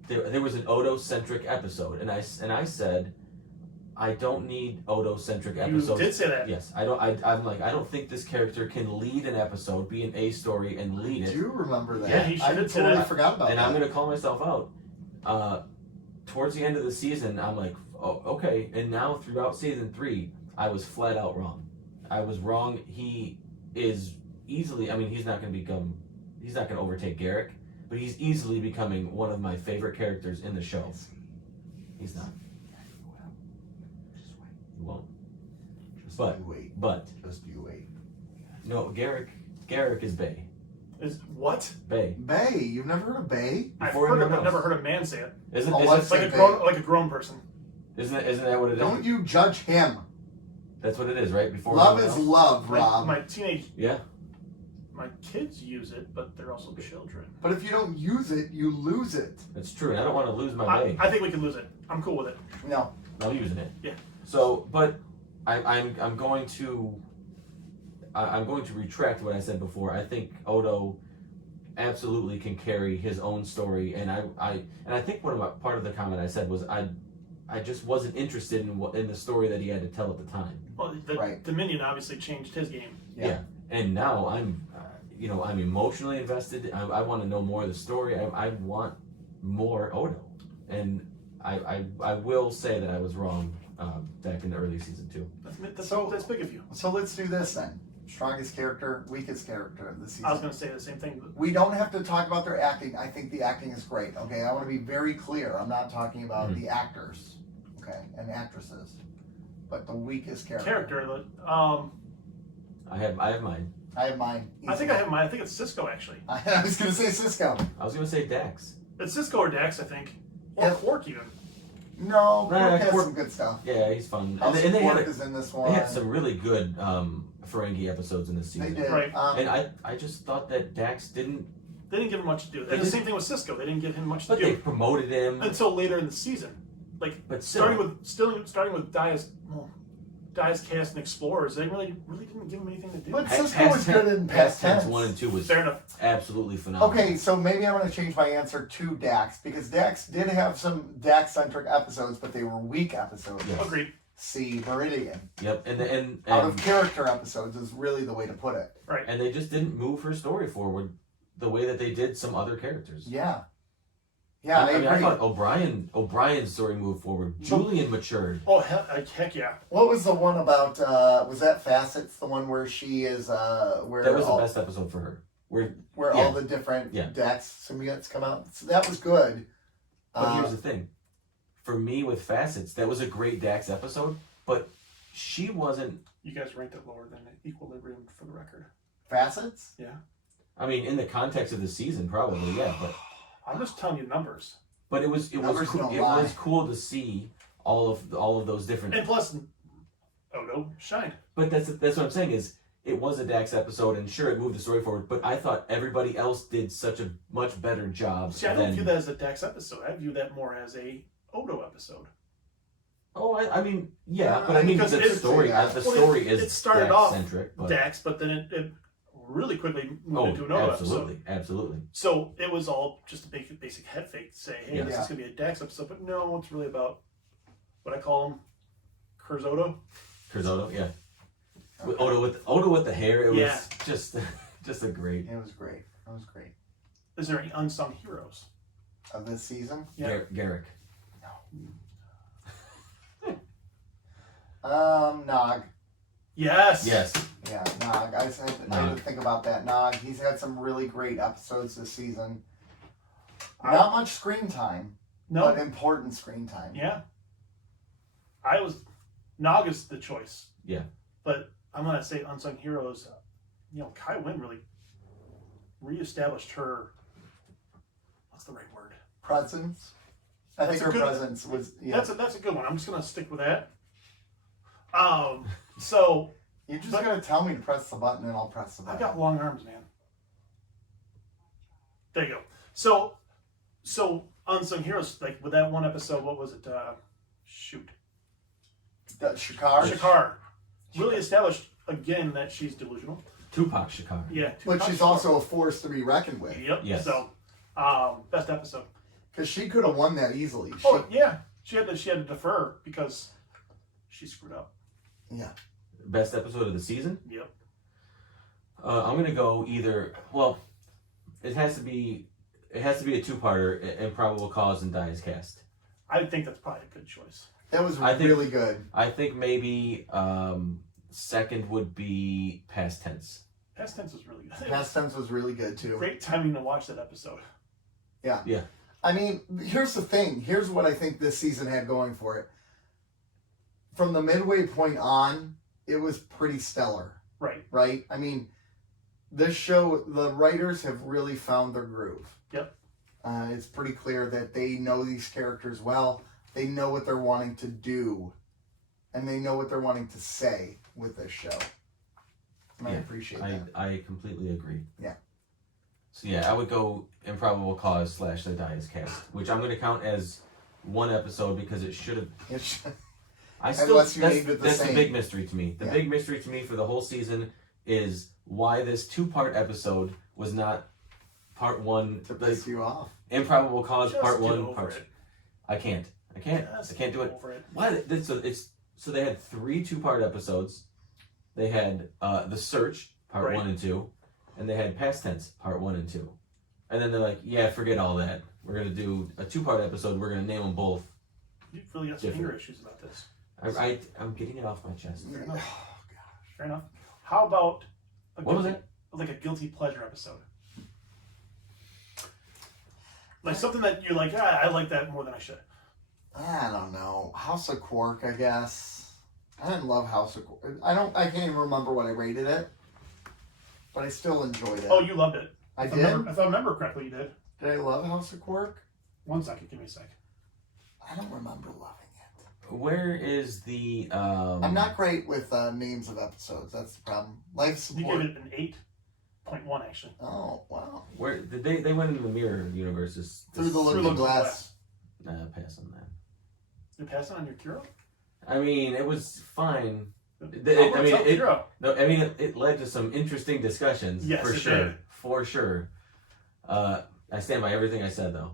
there was an Odo-centric episode, and I said I don't need Odo-centric episodes. You did say that. Yes, I don't. I'm like I don't think this character can lead an episode, be an A story, and lead I it. do remember that. Yeah, he I should have said totally that. forgot about And that. I'm gonna call myself out. Towards the end of the season, I'm like, oh, okay. And now throughout season 3, I was flat out wrong. I was wrong. He is easily. I mean, he's not gonna overtake Garrick, but he's easily becoming one of my favorite characters in the show. He's not. He won't. Just But- you wait. But Just you wait. no, Garrick is Bay. Is what? Bay. Bay. You've never heard of Bay? I've Before heard it, anyone but never else. heard a man say it. Isn't Oh, isn't, I've Like Say a grown person. isn't that what it is? Don't you judge him. That's what it is, right? Before Love anyone is else? love, My, Rob. my teenage, Yeah. my kids use it, but they're also children. But if you don't use it, you lose it. That's true, and I don't want to lose my Bay. I think we can lose it. I'm cool with it. No. I'm using it. Yeah. So, but I'm going to retract what I said before. I think Odo absolutely can carry his own story, and I think part of the comment I said was I just wasn't interested in the story that he had to tell at the time. Well, Dominion obviously changed his game. Yeah. And now I'm, I'm emotionally invested. I want to know more of the story. I want more Odo. And I will say that I was wrong back in the early season 2. That's big of you. So let's do this then. Strongest character, weakest character of the season. I was going to say the same thing. We don't have to talk about their acting. I think the acting is great. Okay, I want to be very clear. I'm not talking about the actors, okay, and actresses, but the weakest character. I have mine. I have mine. I think I have mine. I think it's Cisco actually. I was going to say Cisco. I was going to say Dax. It's Cisco or Dax, I think, or Quark even. No, Quark has Quark, some good stuff. Yeah, he's fun. And they Quark is in this one. They had some really good Ferengi episodes in this season. They did. Right. And I just thought that Dax didn't. They didn't give him much to do. And the same thing with Cisco. They didn't give him much to But do. they promoted him until later in the season. But starting with Dias Cast and Explorers, they really didn't give him anything to do. But Cisco was good in past tense. 1 and 2 was fair enough. Absolutely phenomenal. Okay, so maybe I'm going to change my answer to Dax, because Dax did have some Dax-centric episodes, but they were weak episodes. Yes. Agreed. See Meridian. Yep, and out of character episodes is really the way to put it. Right. And they just didn't move her story forward the way that they did some other characters. Yeah. Yeah, I agree. I thought O'Brien's story moved forward. Julian matured. Oh, heck yeah. What was the one about, was that Facets, the one where she is, where... That was the best episode for her. Where all the different Dax symbiotes come out. So that was good. But here's the thing. For me, with Facets, that was a great Dax episode, but she wasn't... You guys ranked it lower than Equilibrium, for the record. Facets? Yeah. I mean, in the context of the season, probably, yeah, but... I'm just telling you numbers. But it was cool to see all of those different... And plus, Odo shined. But that's what I'm saying is, it was a Dax episode, and sure, it moved the story forward, but I thought everybody else did such a much better job. See, I don't view that as a Dax episode. I view that more as a Odo episode. Oh, I mean, yeah, but I mean, the story is it started Dax-centric, off Dax, but then it really quickly moved into an Odo episode. Absolutely. So it was all just a basic head fake to say, hey, this is going to be a Dax episode, but no, it's really about what I call him, Kurzodo. Kurzodo, yeah. Okay. Odo with the hair, it was just a great. It was great. It was great. Is there any unsung heroes of this season? Yeah. Garrick. No. Nog. Yes. Yeah, Nog. I had to think about that. Nog. He's had some really great episodes this season. Not much screen time. No. But important screen time. Yeah. Nog is the choice. Yeah. But I'm going to say unsung heroes. Kai Wynn really reestablished her. What's the right word? Presence. I think her presence was. Yeah. That's a good one. I'm just going to stick with that. So you're just going to tell me to press the button, and I'll press the button. I've got long arms, man. There you go. So unsung heroes, like with that one episode, what was it? Shakar. Really established again that she's delusional. Tupac Shakar. Yeah. But she's also a force to be reckoned with. Yep. Yes. So, best episode. Because she could have won that easily. She had to defer because she screwed up. Yeah. Best episode of the season? Yep. I'm gonna go either. Well, it has to be a 2-parter: Improbable Cause and Dias Cast. I think that's probably a good choice. That was really good. I think maybe second would be Past Tense. Past Tense was really good. Past Tense was really good too. Great timing to watch that episode. Yeah. Yeah. I mean, here's the thing. Here's what I think this season had going for it. From the midway point on, it was pretty stellar. Right. Right? I mean, this show, the writers have really found their groove. Yep. It's pretty clear that they know these characters well. They know what they're wanting to do. And they know what they're wanting to say with this show. And I appreciate that. I completely agree. Yeah. So yeah, I would go Improbable Cause / the Dias Cast, which I'm going to count as one episode because it should have... That's the big mystery to me. The big mystery to me for the whole season is why this 2-part episode was not part 1 to piss you off. Improbable Cause Just part 1. over it. I can't. I can't do it. Over it. What? So they had 3 2-part episodes. They had The Search, part Right. 1 and 2, and they had Past Tense, part 1 and 2. And then they're like, yeah, forget all that. We're going to do a 2-part episode. We're going to name them both. You really got some anger issues about this. I'm getting it off my chest. Fair Oh, enough. Fair enough. How about What was it? like a guilty pleasure episode? Like something that you're like, I like that more than I should. I don't know. House of Quark, I guess. I didn't love House of Quark. I can't even remember what I rated it, but I still enjoyed it. Oh, you loved it. I If did? if I remember correctly, you did. Did I love House of Quark? 1 second, give me a sec. I don't remember loving it. Where is the... I'm not great with names of episodes. That's the problem. Life You Support. gave it an 8.1 actually. Oh, wow. Where did they went into the mirror universes? Through the Looking Glass. Pass on that. You're passing on your Kiro? I mean, it was fine. Kiro. It led to some interesting discussions. Yes, for it sure. did. For sure. I stand by everything I said, though.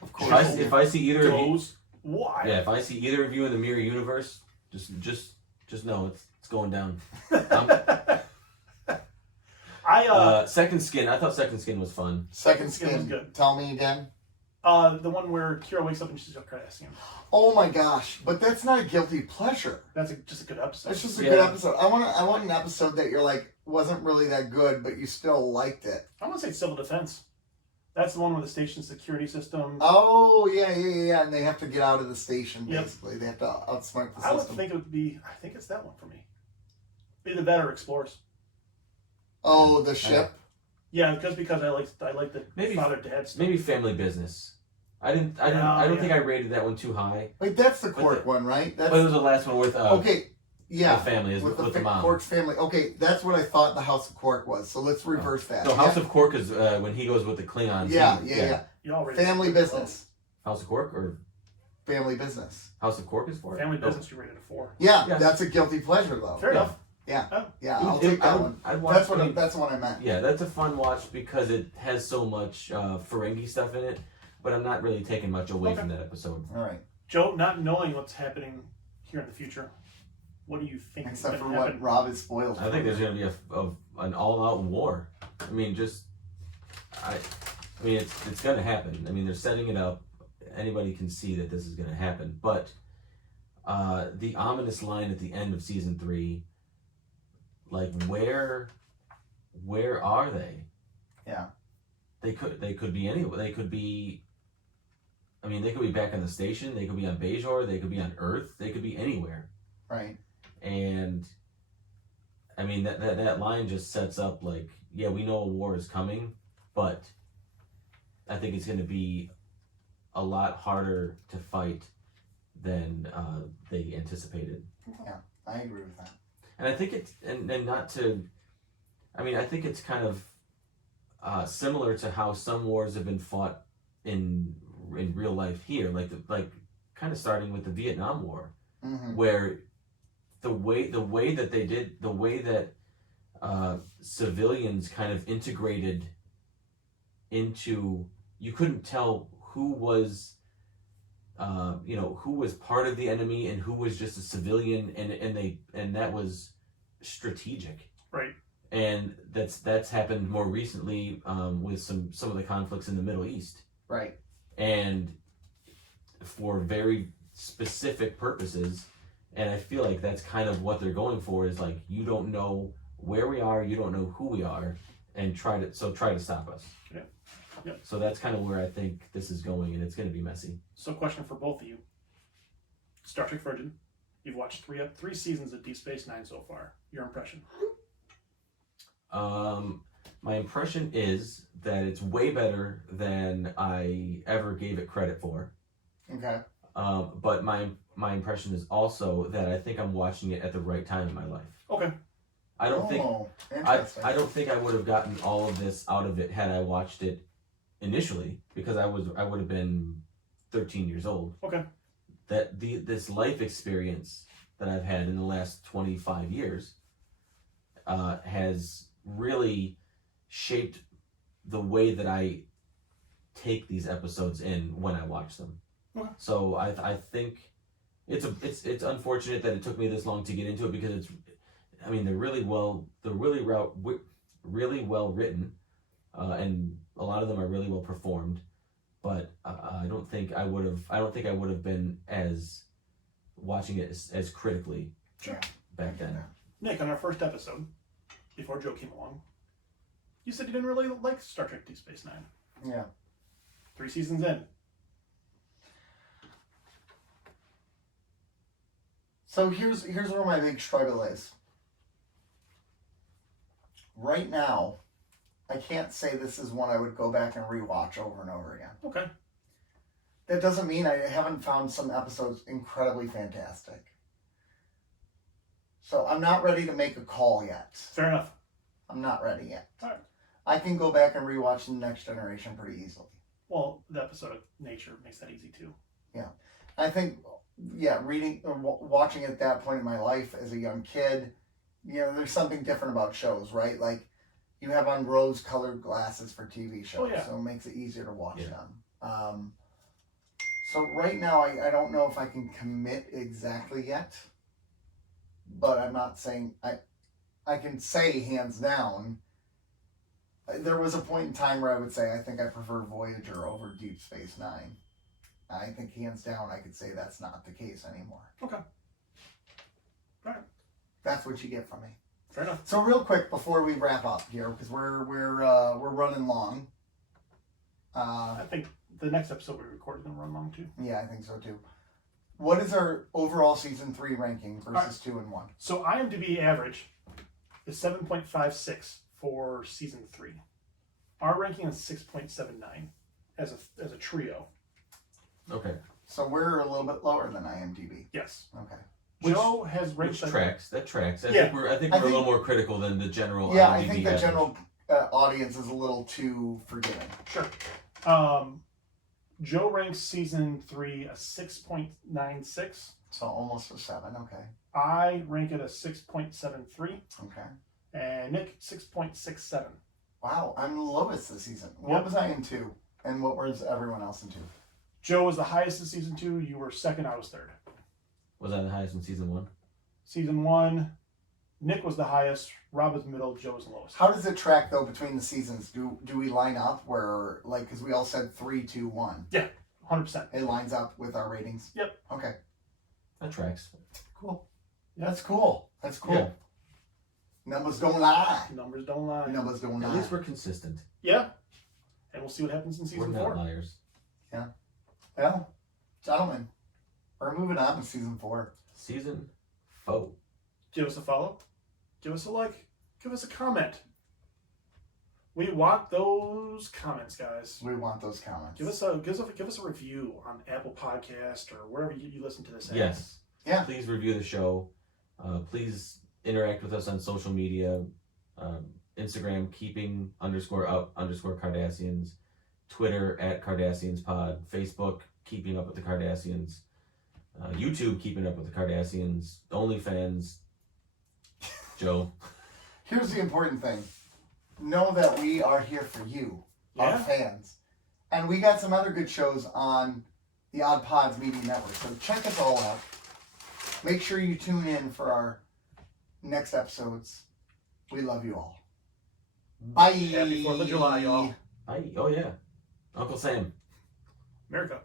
Of course. If I see either of you, Goes why? yeah, if I see either of you in the mirror universe, just know it's going down. Second Skin. I thought Second Skin was fun. Second Skin was Skin. good. Tell me again. The one where Kira wakes up and she's a Cardassian. Oh my gosh! But that's not a guilty pleasure. That's just a good episode. It's just a good episode. I want an episode that you're like wasn't really that good, but you still liked it. I want to say Civil Defense. That's the one with the station security system. Oh yeah, and they have to get out of the station. Yep. Basically, they have to outsmart the I would system. think it would be. I think it's that one for me. Either that or Explorers. Oh, the ship. Yeah, because I like the Maybe- father dad stuff. Maybe Family Business. I don't think I rated that one too high. Wait, that's the But Quark one, right? That's But it was the last one with okay. Yeah, the family is with the mom. Quark's family. Okay, that's what I thought the House of Quark was. So let's reverse that. So House of Quark is when he goes with the Klingons. Yeah. You already Family business. House of Quark or Family business. House of Quark is 4? Family business. You rated a 4. Yeah, Yes. that's a guilty pleasure though. Fair enough. Yeah, Oh. yeah. I'll take that one. I'd watch That's any- that's what I meant. Yeah, that's a fun watch because it has so much Ferengi stuff in it, but I'm not really taking much away Okay. from that episode. All right. Joe, not knowing what's happening here in the future, what do you think is Except for going to what happen? Rob has spoiled. I think there's going to be an all-out war. I mean, it's going to happen. I mean, they're setting it up. Anybody can see that this is going to happen. But the ominous line at the end of season 3, like where are they? Yeah. They could be anywhere. They could be. I mean, they could be back on the station. They could be on Bajor. They could be on Earth. They could be anywhere. Right. And I mean that line just sets up like, yeah, we know a war is coming, but I think it's going to be a lot harder to fight than they anticipated. Yeah, I agree with that. And I think it's and not to. I mean, I think it's kind of similar to how some wars have been fought in real life here, like kind of starting with the Vietnam War, Mm-hmm. where the way that civilians kind of integrated into, you couldn't tell who was who was part of the enemy and who was just a civilian, and that was strategic. Right. And that's happened more recently with some of the conflicts in the Middle East, Right. and for very specific purposes. And I feel like that's kind of what they're going for, is like, you don't know where we are, you don't know who we are, and try to stop us. Yeah. Yep. So that's kind of where I think this is going, and it's going to be messy. So, question for both of you: Star Trek Virgin. You've watched three seasons of Deep Space Nine so far. Your impression? My impression is that it's way better than I ever gave it credit for. Okay. But my impression is also that I think I'm watching it at the right time in my life. Okay. I don't think Interesting. I don't think I would have gotten all of this out of it had I watched it initially, because I would have been 13 years old. Okay. That this life experience that I've had in the last 25 years has really shaped the way that I take these episodes in when I watch them. Okay. So I think it's unfortunate that it took me this long to get into it because they're really well written, and a lot of them are really well performed. But I don't think I would have been as watching it as critically back then. Nick, on our first episode, before Joe came along, you said you didn't really like Star Trek Deep Space Nine. Yeah. 3 seasons in. So here's where my big struggle is. Right now, I can't say this is one I would go back and rewatch over and over again. Okay. That doesn't mean I haven't found some episodes incredibly fantastic. So I'm not ready to make a call yet. Fair enough. I'm not ready yet. All right. I can go back and rewatch The Next Generation pretty easily. Well, the episode of Nature makes that easy too. Yeah. I think, reading or watching at that point in my life as a young kid, there's something different about shows, right? Like, you have on rose-colored glasses for TV shows, so it makes it easier to watch them. So right now, I don't know if I can commit exactly yet, but I'm not saying, I can say hands down, there was a point in time where I would say I think I prefer Voyager over Deep Space Nine. I think hands down I could say that's not the case anymore. Okay. All right. That's what you get from me. Fair enough. So real quick before we wrap up here, because we're running long. I think the next episode we record is going to run long too. Yeah, I think so too. What is our overall season 3 ranking versus 2 and 1? So IMDb average is 7.56 for season 3. Our ranking is 6.79 as a trio. Okay. So we're a little bit lower than IMDb. Yes. Okay. Joe has ranked Which tracks. That tracks. I Yeah. think we're a little more critical than the general. Yeah, IMDb I think the average. general audience is a little too forgiving. Sure. Joe ranks season 3 a 6.96. So almost a 7. Okay. I rank it a 6.73. Okay. And Nick 6.67. Wow, I'm the lowest this season. What was I in 2? And what was everyone else in 2? Joe was the highest in season 2. You were second. I was third. Was I the highest in season 1? Season 1, Nick was the highest. Rob was middle. Joe was the lowest. How does it track though between the seasons? Do we line up where because we all said 3, 2, 1? Yeah, 100%. It lines up with our ratings. Yep. Okay. That tracks. Cool. Yeah. That's cool. That's cool. Yeah. Numbers don't lie. Numbers don't lie. Numbers don't At lie. least we're consistent. Yeah. And we'll see what happens in We're season not 4. liars. Well, gentlemen, we're moving on to season 4. Season 4. Give us a follow. Give us a like. Give us a comment. We want those comments, guys. We want those comments. Give us a review on Apple Podcast or wherever you listen to this at. Yes. Yeah. Please review the show. Please interact with us on social media. Instagram, keeping_up_Cardassians. Twitter @CardassiansPod. Facebook, Keeping Up with the Cardassians. YouTube, Keeping Up with the Cardassians. OnlyFans, Joe. Here's the important thing. Know that we are here for you, our fans. And we got some other good shows on the Odd Pods Media Network. So check us all out. Make sure you tune in for our next episodes. We love you all. Bye. Happy 4th of July, y'all. Bye. Oh, yeah. Uncle Sam. America.